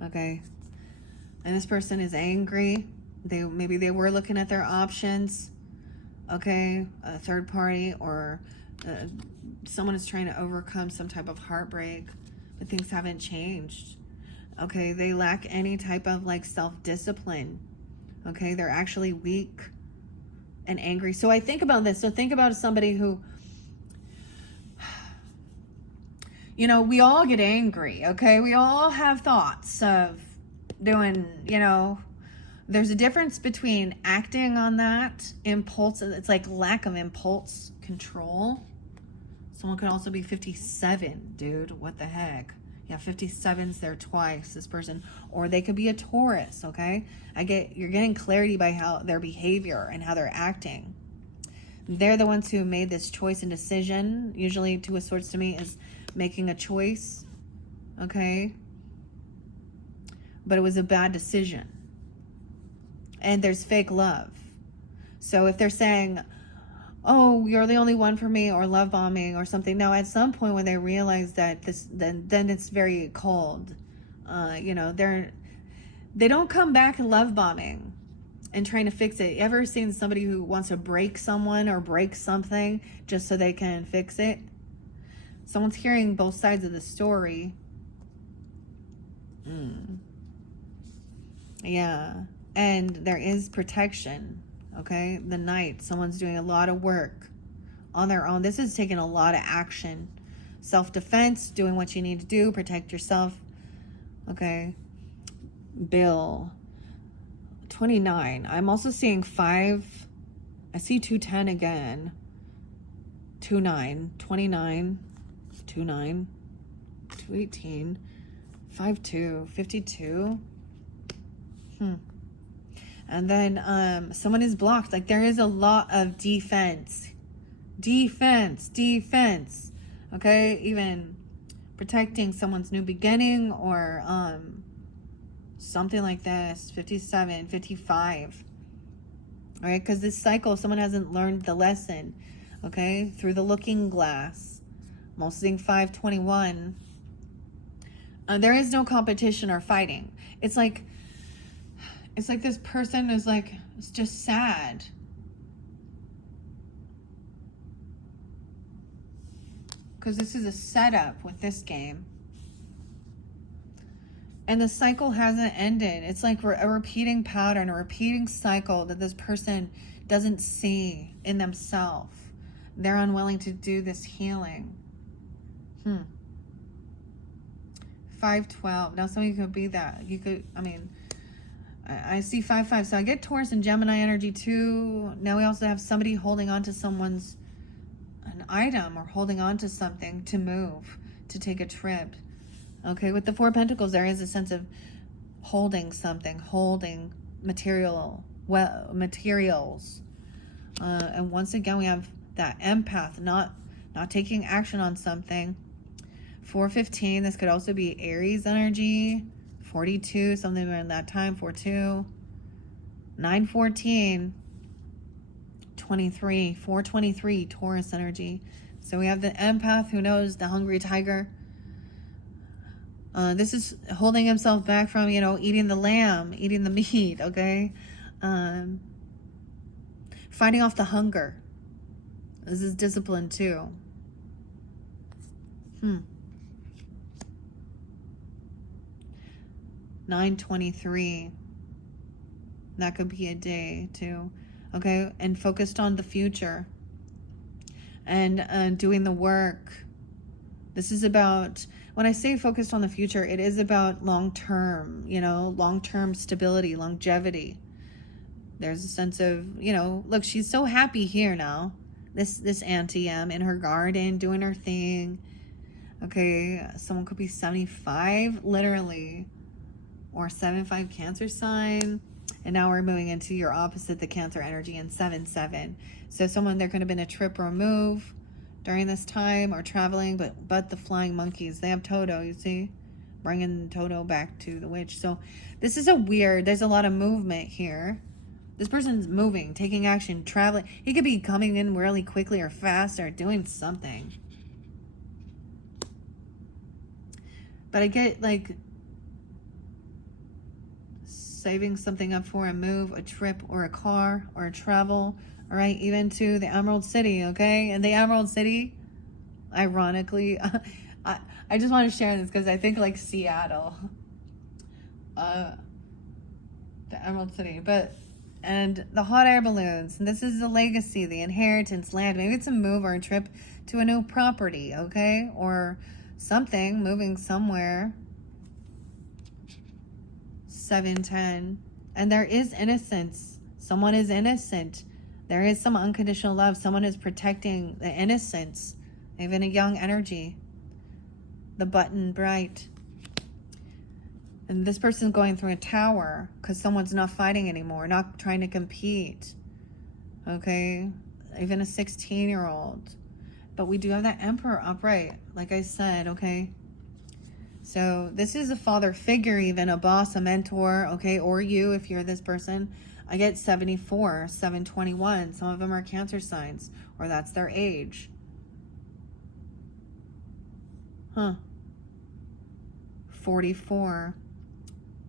Okay. And this person is angry. Maybe they were looking at their options. Okay. A third party, or someone is trying to overcome some type of heartbreak, but things haven't changed. Okay. They lack any type of like self-discipline. Okay. They're actually weak and angry. So I think about this. So think about somebody who, we all get angry, okay? We all have thoughts of doing, there's a difference between acting on that impulse. It's like lack of impulse control. Someone could also be 57, dude. What the heck? Yeah, 57's there twice, this person. Or they could be a Taurus, okay? You're getting clarity by how their behavior and how they're acting. They're the ones who made this choice and decision. Usually, Two of Swords to me is making a choice, okay? But it was a bad decision. And there's fake love. So if they're saying, oh, you're the only one for me, or love bombing or something. Now, at some point when they realize that then it's very cold. They don't come back love bombing and trying to fix it. You ever seen somebody who wants to break someone or break something just so they can fix it? Someone's hearing both sides of the story. Yeah. And there is protection. Okay. The Knight. Someone's doing a lot of work on their own. This is taking a lot of action. Self-defense. Doing what you need to do. Protect yourself. Okay. Bill. 29. I'm also seeing 5. I see 210 again. 29. 29. 29, 218, 52, 52. And then someone is blocked. Like there is a lot of defense Defense, defense. Okay, even protecting someone's new beginning or something like this. 57, 55. All right, because this cycle, someone hasn't learned the lesson. Okay, through the looking glass. I'm also seeing 521. There is no competition or fighting. It's like this person is like, it's just sad. Because this is a setup with this game. And the cycle hasn't ended. It's like a repeating pattern, a repeating cycle that this person doesn't see in themselves. They're unwilling to do this healing. 512. Now, some of you could be that. You could, I mean, I see 5-5. So I get Taurus and Gemini energy too. Now we also have somebody holding on to an item or holding on to something to move, to take a trip. Okay, with the 4 of Pentacles, there is a sense of holding something, holding materials. And once again, we have that empath, not taking action on something. 415, this could also be Aries energy. 42, something around that time, 42. 914, 23, 423, Taurus energy. So we have the empath who knows the hungry tiger. This is holding himself back from, eating the lamb, eating the meat, okay? Fighting off the hunger. This is discipline too. 923. That could be a day too. Okay, and focused on the future. And doing the work. This is about, when I say focused on the future, it is about long-term, long-term stability, longevity. There's a sense of, look, she's so happy here now. This Auntie M in her garden doing her thing. Okay, someone could be 75, literally. Or 7-5 Cancer sign. And now we're moving into your opposite, the Cancer energy, in 7-7. So there could have been a trip or a move during this time, or traveling, but the flying monkeys, they have Toto, you see, bringing Toto back to the witch. So this is there's a lot of movement here. This person's moving, taking action, traveling. He could be coming in really quickly or fast or doing something. But I get like saving something up for a move, a trip, or a car, or a travel. All right, even to the Emerald City, okay? And the Emerald City, ironically, I just want to share this because I think like Seattle, the Emerald City, and the hot air balloons. And this is the legacy, the inheritance, land. Maybe it's a move or a trip to a new property, okay? Or something, moving somewhere. 710. And there is innocence. Someone is innocent. There is some unconditional love. Someone is protecting the innocence, even a young energy. The button bright. And this person's going through a tower because someone's not fighting anymore, not trying to compete. Okay? Even a 16-year-old. But we do have that Emperor upright, like I said, okay? So this is a father figure, even a boss, a mentor, okay? Or you, if you're this person. I get 74, 721. Some of them are Cancer signs, or that's their age. 44,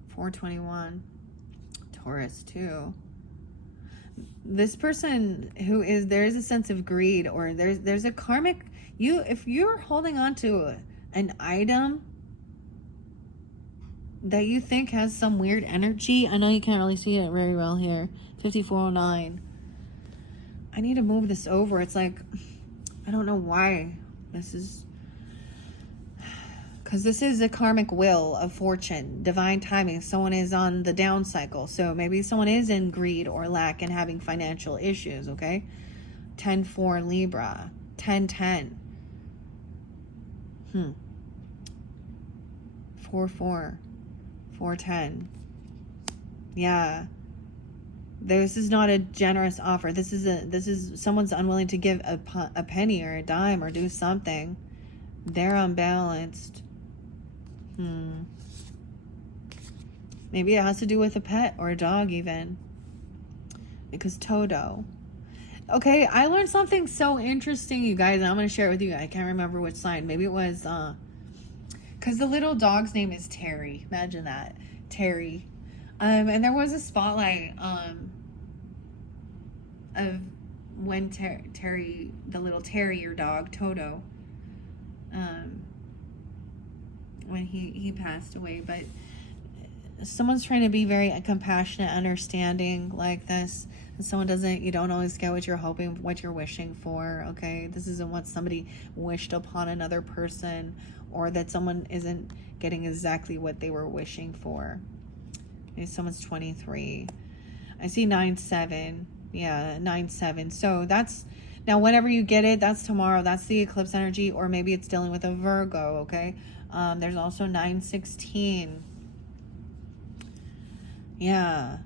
421. Taurus too. This person there is a sense of greed, or there's a karmic, if you're holding on to an item that you think has some weird energy. I know you can't really see it very well here. 5409. I need to move this over. It's like, I don't know why. Because this is a karmic wheel of fortune, divine timing. Someone is on the down cycle. So maybe someone is in greed or lack and having financial issues, okay? 10-4 Libra. 10-10. 4-4. 410. Yeah. This is not a generous offer. This is someone's unwilling to give a penny or a dime or do something. They're unbalanced. Maybe it has to do with a pet or a dog even. Because Toto. Okay, I learned something so interesting, you guys, and I'm going to share it with you. I can't remember which sign. Maybe it was, because the little dog's name is Terry. Imagine that. Terry. And there was a spotlight, of when Terry, the little terrier dog, Toto, when he passed away. But someone's trying to be very compassionate, understanding like this. And someone doesn't, you don't always get what you're hoping, what you're wishing for, okay? This isn't what somebody wished upon another person, or that someone isn't getting exactly what they were wishing for. Maybe someone's 23. I see 9-7. Yeah, 9-7. So that's, now whenever you get it, that's tomorrow. That's the eclipse energy, or maybe it's dealing with a Virgo, okay? There's also 9-16. Yeah,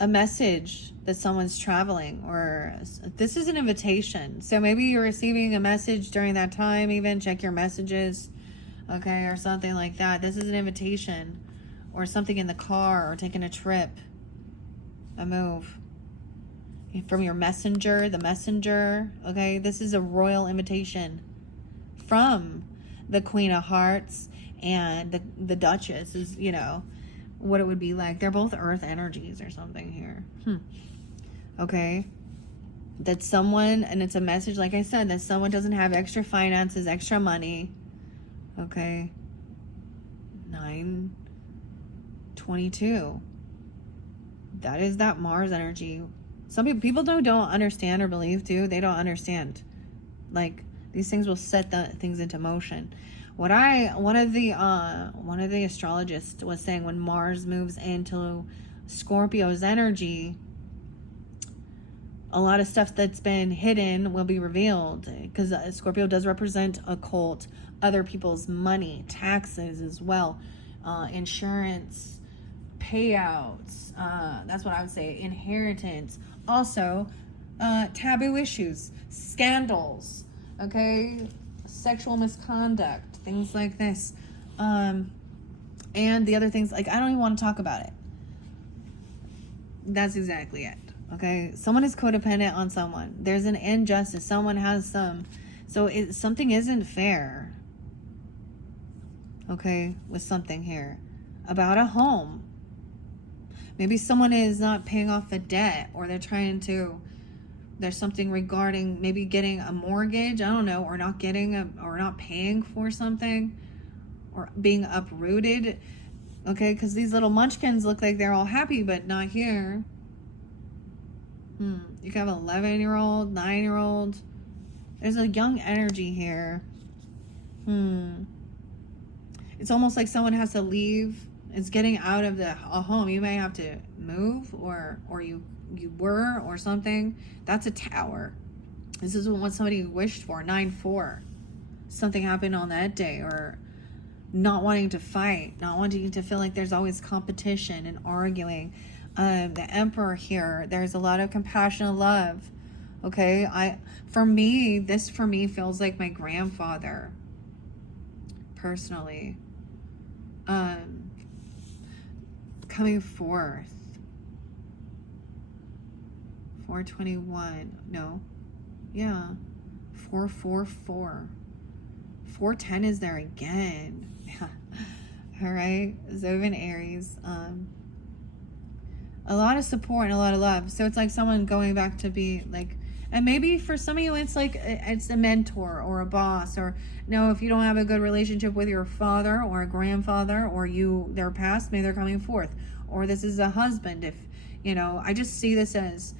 a message that someone's traveling, or this is an invitation. So maybe you're receiving a message during that time, even check your messages, okay, or something like that. This is an invitation, or something in the car, or taking a trip, a move from your messenger, the messenger, okay? This is a royal invitation from the Queen of Hearts and the Duchess is, you know, what it would be like. They're both earth energies or something here. Okay. That someone, and it's a message, like I said, that someone doesn't have extra finances, extra money. Okay. 9-22. That is that Mars energy. Some people don't understand or believe too. They don't understand. Like, these things will set the things into motion. One of the astrologists was saying, when Mars moves into Scorpio's energy, a lot of stuff that's been hidden will be revealed, because Scorpio does represent occult, other people's money, taxes as well, insurance, payouts, that's what I would say, inheritance, also taboo issues, scandals, okay, sexual misconduct, things like this, and the other things, like, I don't even want to talk about it. That's exactly it. Okay, someone is codependent on someone. There's an injustice. Someone has something isn't fair. Okay, with something here about a home. Maybe someone is not paying off a debt, or there's something regarding maybe getting a mortgage, I don't know, or not paying for something, or being uprooted. Okay, because these little munchkins look like they're all happy, but not here. You can have an 11-year-old, 9-year-old. There's a young energy here. It's almost like someone has to leave. It's getting out of a home. You may have to move, or you were, or something. That's a Tower. This is what somebody wished for. 9-4. Something happened on that day, or not wanting to fight, not wanting to feel like there's always competition and arguing. The Emperor here, there's a lot of compassion and love. Okay, this feels like my grandfather, personally, coming forth. 421, no, yeah, 444, 410 is there again. All right, Zovan Aries, a lot of support and a lot of love. So it's like someone going back to be like, and maybe for some of you it's like it's a mentor or a boss, or no, if you don't have a good relationship with your father or a grandfather, or they're past, maybe they're coming forth, or this is a husband. If you know, I just see this as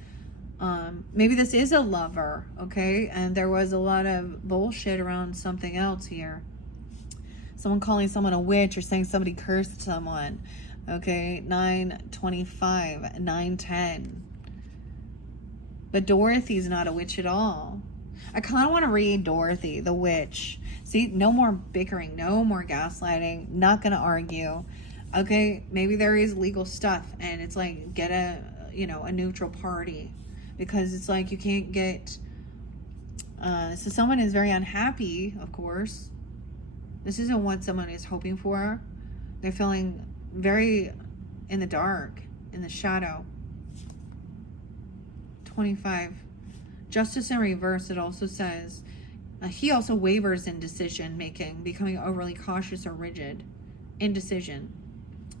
maybe this is a lover, okay, and there was a lot of bullshit around something else here. Someone calling someone a witch, or saying somebody cursed someone. Okay, 9-25, 9-10. But Dorothy's not a witch at all. I kind of want to read Dorothy, the witch. See, no more bickering, no more gaslighting, not going to argue. Okay, maybe there is legal stuff, and it's like, get a you know, a neutral party, because it's like you can't get, so someone is very unhappy, of course. This isn't what someone is hoping for. They're feeling very in the dark, in the shadow. 25. Justice in reverse, it also says, he also wavers in decision making, becoming overly cautious or rigid. Indecision.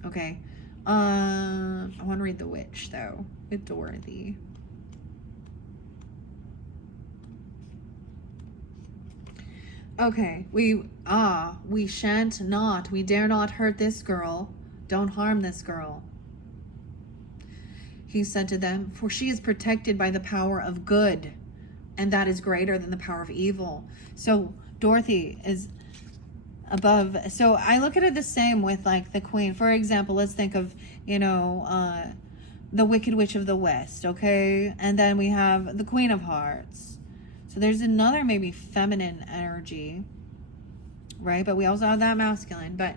Okay. I want to read the witch, though, with Dorothy. Okay, we shan't not, we dare not hurt this girl. Don't harm this girl. He said to them, for she is protected by the power of good, and that is greater than the power of evil. So Dorothy is above. So I look at it the same with like the queen. For example, let's think of, you know, the Wicked Witch of the West, okay? And then we have the Queen of Hearts. So there's another maybe feminine energy, right? But we also have that masculine. But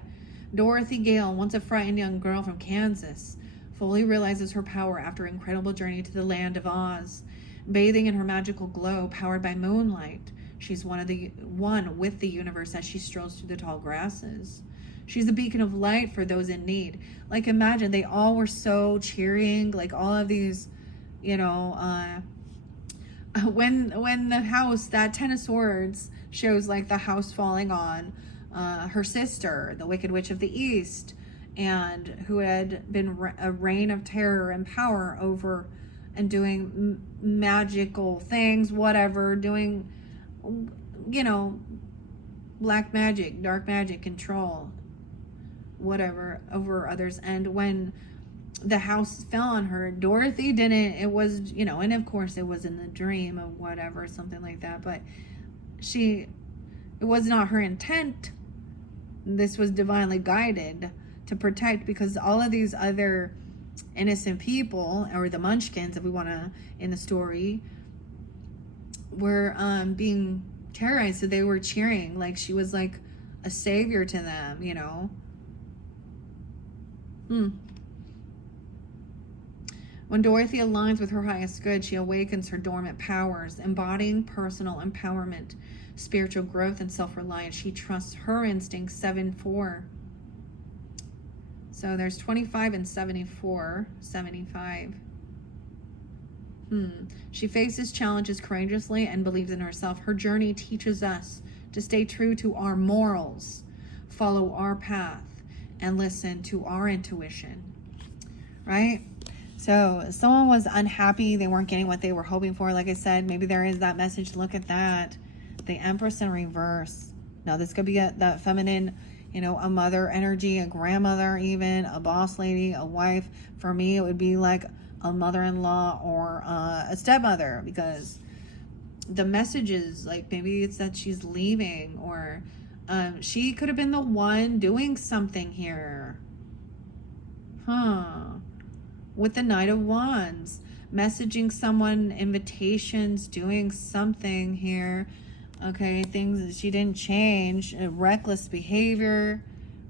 Dorothy Gale, once a frightened young girl from Kansas, fully realizes her power after an incredible journey to the land of Oz. Bathing in her magical glow, powered by moonlight, she's one with the universe as she strolls through the tall grasses. She's a beacon of light for those in need. Like, imagine, they all were so cheering, like all of these, you know, when the house, that Ten of Swords shows like the house falling on her sister, the Wicked Witch of the East, and who had been a reign of terror and power over and doing magical things, whatever, doing, you know, black magic, dark magic, control, whatever, over others. And when the house fell on her, Dorothy didn't, it was, you know, and of course it was in the dream of whatever, something like that, but it was not her intent. This was divinely guided to protect, because all of these other innocent people, or the munchkins, if we want to, in the story, were being terrorized. So they were cheering, like she was like a savior to them, you know. When Dorothy aligns with her highest good, she awakens her dormant powers, embodying personal empowerment, spiritual growth, and self-reliance. She trusts her instincts. 7-4. So there's 25 and 74. 75. She faces challenges courageously and believes in herself. Her journey teaches us to stay true to our morals, follow our path, and listen to our intuition. Right? So someone was unhappy. They weren't getting what they were hoping for. Like I said, maybe there is that message. Look at that. The Empress in reverse. Now this could be that feminine, you know, a mother energy, a grandmother even, a boss lady, a wife. For me, it would be like a mother-in-law or a stepmother, because the messages, like maybe it's that she's leaving, or she could have been the one doing something here. With the Knight of Wands, messaging someone, invitations, doing something here. Okay, things that she didn't change, reckless behavior,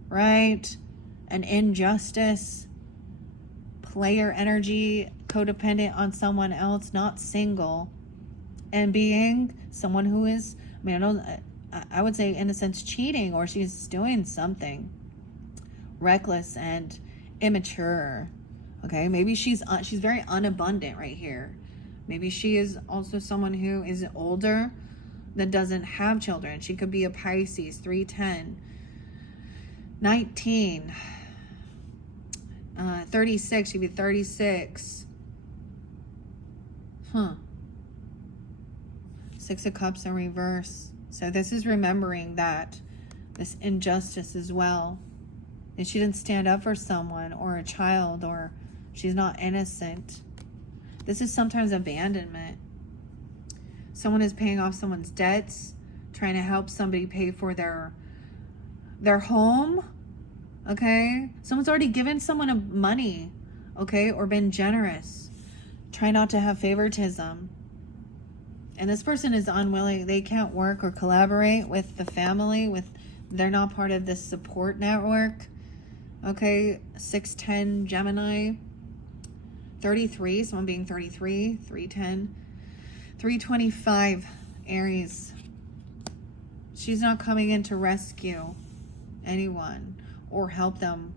right? An injustice, player energy, codependent on someone else, not single, and being someone who is, I mean, I would say in a sense cheating, or she's doing something reckless and immature. Okay, maybe she's very unabundant right here. Maybe she is also someone who is older, that doesn't have children. She could be a Pisces. 310. 19. 36. She'd be 36. Six of Cups in reverse. So this is remembering that this injustice as well. And she didn't stand up for someone or a child, or she's not innocent. This is sometimes abandonment. Someone is paying off someone's debts, trying to help somebody pay for their home, okay? Someone's already given someone money, okay, or been generous. Try not to have favoritism. And this person is unwilling. They can't work or collaborate with the family. They're not part of this support network, okay? 610 Gemini. 33, someone being 33, 310, 325, Aries. She's not coming in to rescue anyone or help them.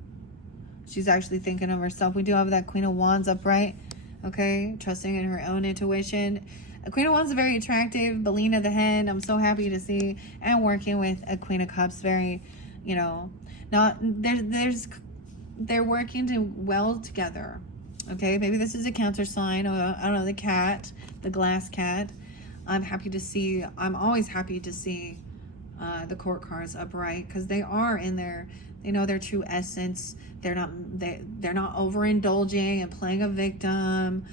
She's actually thinking of herself. We do have that Queen of Wands upright, okay? Trusting in her own intuition. A Queen of Wands is very attractive. Belina the Hen, I'm so happy to see. And working with a Queen of Cups, very, you know, not, they're working well together, okay? Maybe this is a Cancer sign, or I don't know, the cat, the glass cat. I'm always happy to see the court cards upright, because they are in their, they know their true essence. They're not overindulging and playing a victim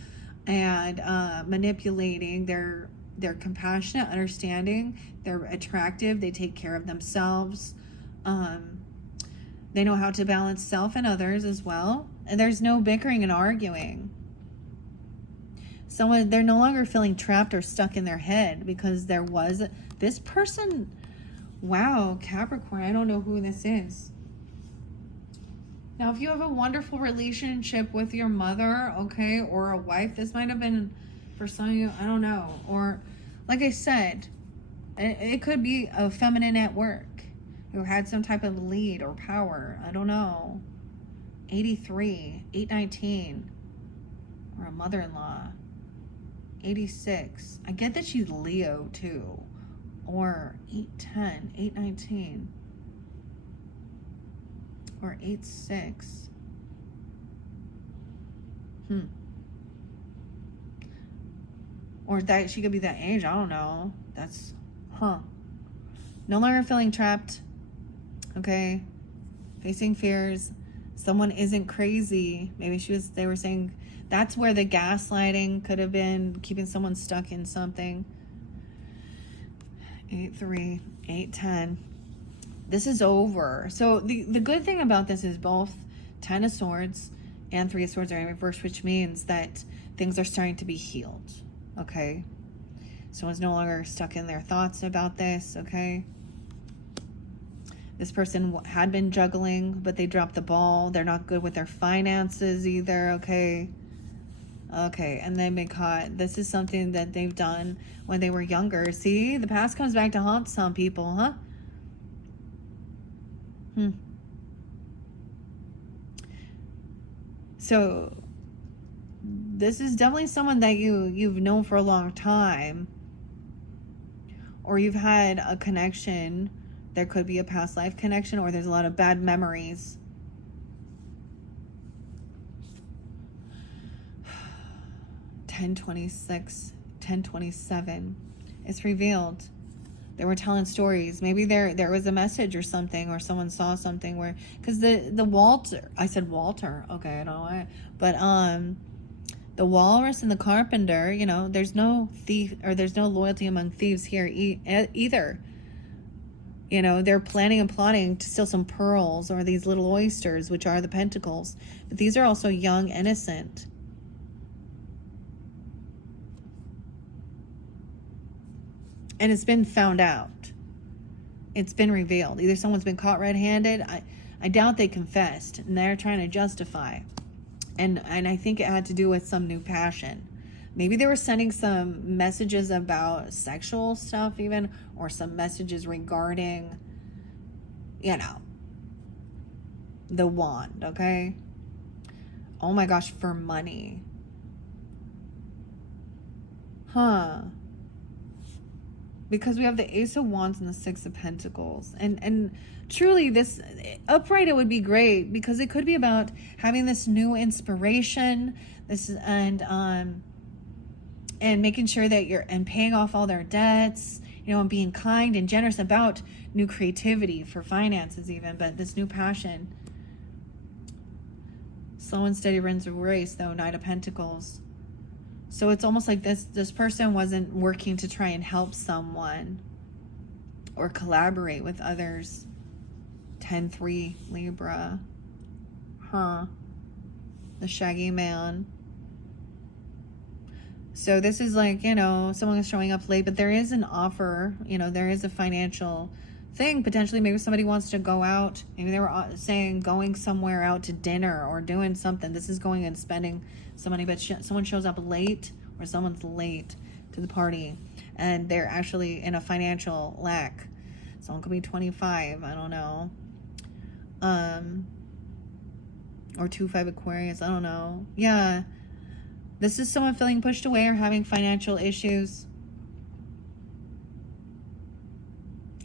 and manipulating. They're compassionate, understanding. They're attractive. They take care of themselves. They know how to balance self and others as well. And there's no bickering and arguing. They're no longer feeling trapped or stuck in their head, because there was this person. Wow, Capricorn, I don't know who this is. Now, if you have a wonderful relationship with your mother, okay, or a wife, this might have been for some of you, I don't know. Or, like I said, it could be a feminine at work who had some type of lead or power. I don't know. 83, 819, or a mother-in-law. 86. I get that she's Leo, too. Or 810, 819. Or 86. Or that she could be that age. I don't know. That's, no longer feeling trapped. Okay. Facing fears. Someone isn't crazy. Maybe they were saying that's where the gaslighting could have been, keeping someone stuck in something. 8-3, 8-10. This is over. So the good thing about this is both 10 of Swords and 3 of Swords are in reverse, which means that things are starting to be healed. Okay? Someone's no longer stuck in their thoughts about this. Okay? This person had been juggling, but they dropped the ball. They're not good with their finances either. Okay? Okay, and they've been caught. This is something that they've done when they were younger. See, the past comes back to haunt some people, huh? So this is definitely someone that you've known for a long time, or you've had a connection. There could be a past life connection, or there's a lot of bad memories. 1026, 1027. It's revealed. They were telling stories. Maybe there was a message or something, or someone saw something where, because the Walter, I said Walter, okay, I don't know why, but the walrus and the carpenter, you know, there's no thief, or there's no loyalty among thieves here either. You know, they're planning and plotting to steal some pearls or these little oysters, which are the pentacles, but these are also young, innocent. And it's been found out. It's been revealed. Either someone's been caught red-handed. I doubt they confessed, and they're trying to justify. And I think it had to do with some new passion. Maybe they were sending some messages about sexual stuff even, or some messages regarding, you know, the wand, okay? Oh my gosh, for money. Because we have the Ace of Wands and the Six of Pentacles. And truly, this upright, it would be great, because it could be about having this new inspiration, and making sure that and paying off all their debts, you know, and being kind and generous about new creativity for finances even, but this new passion. Slow and steady wins the race, though, Knight of Pentacles. So it's almost like this person wasn't working to try and help someone or collaborate with others. 10-3, Libra. The Shaggy Man. So this is like, you know, someone is showing up late, but there is an offer, you know, there is a financial thing. Potentially, maybe somebody wants to go out. Maybe they were saying going somewhere out to dinner or doing something. This is going and spending some money, but someone shows up late, or someone's late to the party, and they're actually in a financial lack. Someone could be 25, I don't know. Or 2-5 Aquarius, I don't know. Yeah. This is someone feeling pushed away or having financial issues.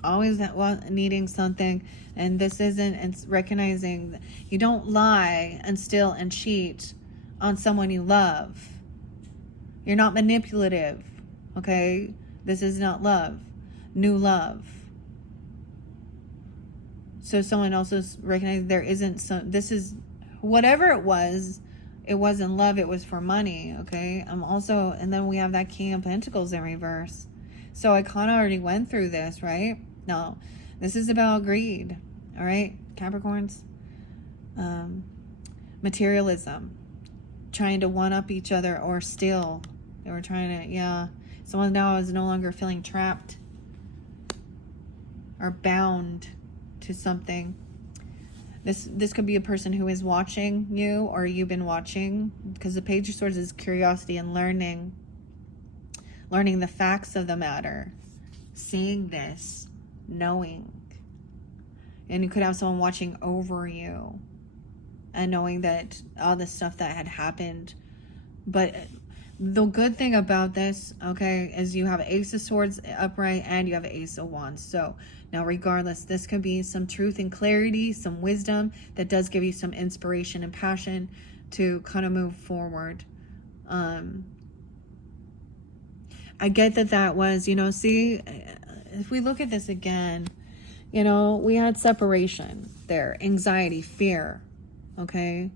Always needing something. And this isn't, it's recognizing that you don't lie and steal and cheat on someone you love. You're not manipulative. Okay? This is not love. New love. So someone else is recognizing there isn't some, this is, whatever it wasn't love, it was for money, okay? Also, and then we have that King of Pentacles in reverse. So I kind of already went through this, right? No, this is about greed, all right, Capricorns? Materialism, trying to one-up each other or steal. They were trying to, yeah. Someone now is no longer feeling trapped or bound to something. This could be a person who is watching you, or you've been watching, because the Page of Swords is curiosity and learning the facts of the matter, seeing this, knowing. And you could have someone watching over you and knowing that all the stuff that had happened. But the good thing about this, okay, is you have Ace of Swords upright and you have Ace of Wands. So now regardless, this could be some truth and clarity, some wisdom that does give you some inspiration and passion to kind of move forward. I get that was, see, if we look at this again, we had separation there, anxiety, fear, okay?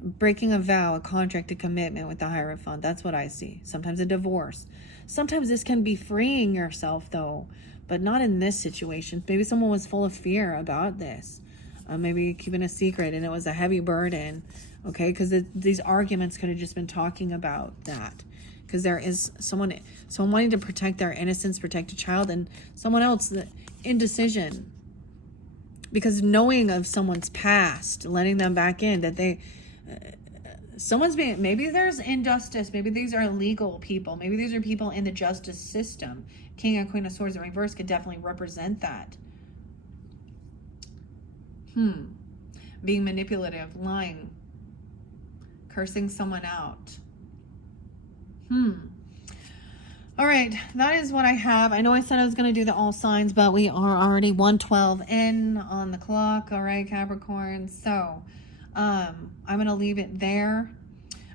Breaking a vow, a contract, a commitment with the Hierophant. That's what I see. Sometimes a divorce. Sometimes this can be freeing yourself, though, but not in this situation. Maybe someone was full of fear about this. Maybe keeping a secret and it was a heavy burden, okay? Because these arguments could have just been talking about that. Because there is someone wanting to protect their innocence, protect a child, and someone else, indecision. Because knowing of someone's past, letting them back in, that they... someone's being, maybe there's injustice, maybe these are illegal people, maybe these are people in the justice system. King and Queen of Swords in reverse could definitely represent that. Being manipulative, lying, cursing someone out. All right, that is what I have. I know I said I was going to do the all signs, but we are already 1:12 in on the clock. All right, Capricorn. So I'm going to leave it there.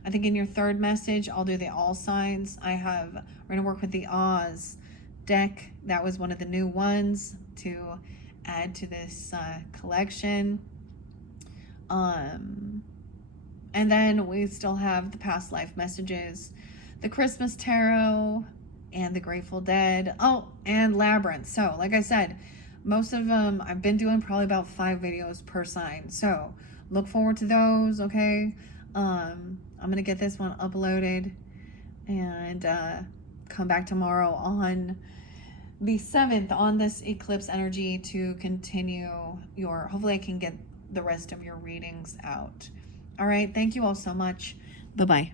I think in your third message, I'll do the all signs. We're going to work with the Oz deck. That was one of the new ones to add to this collection. And then we still have the past life messages, the Christmas Tarot, and the Grateful Dead. Oh, and Labyrinth. So, like I said, most of them, I've been doing probably about 5 videos per sign. So, look forward to those, okay? I'm going to get this one uploaded and come back tomorrow on the 7th on this eclipse energy to continue hopefully I can get the rest of your readings out. All right, thank you all so much. Bye-bye.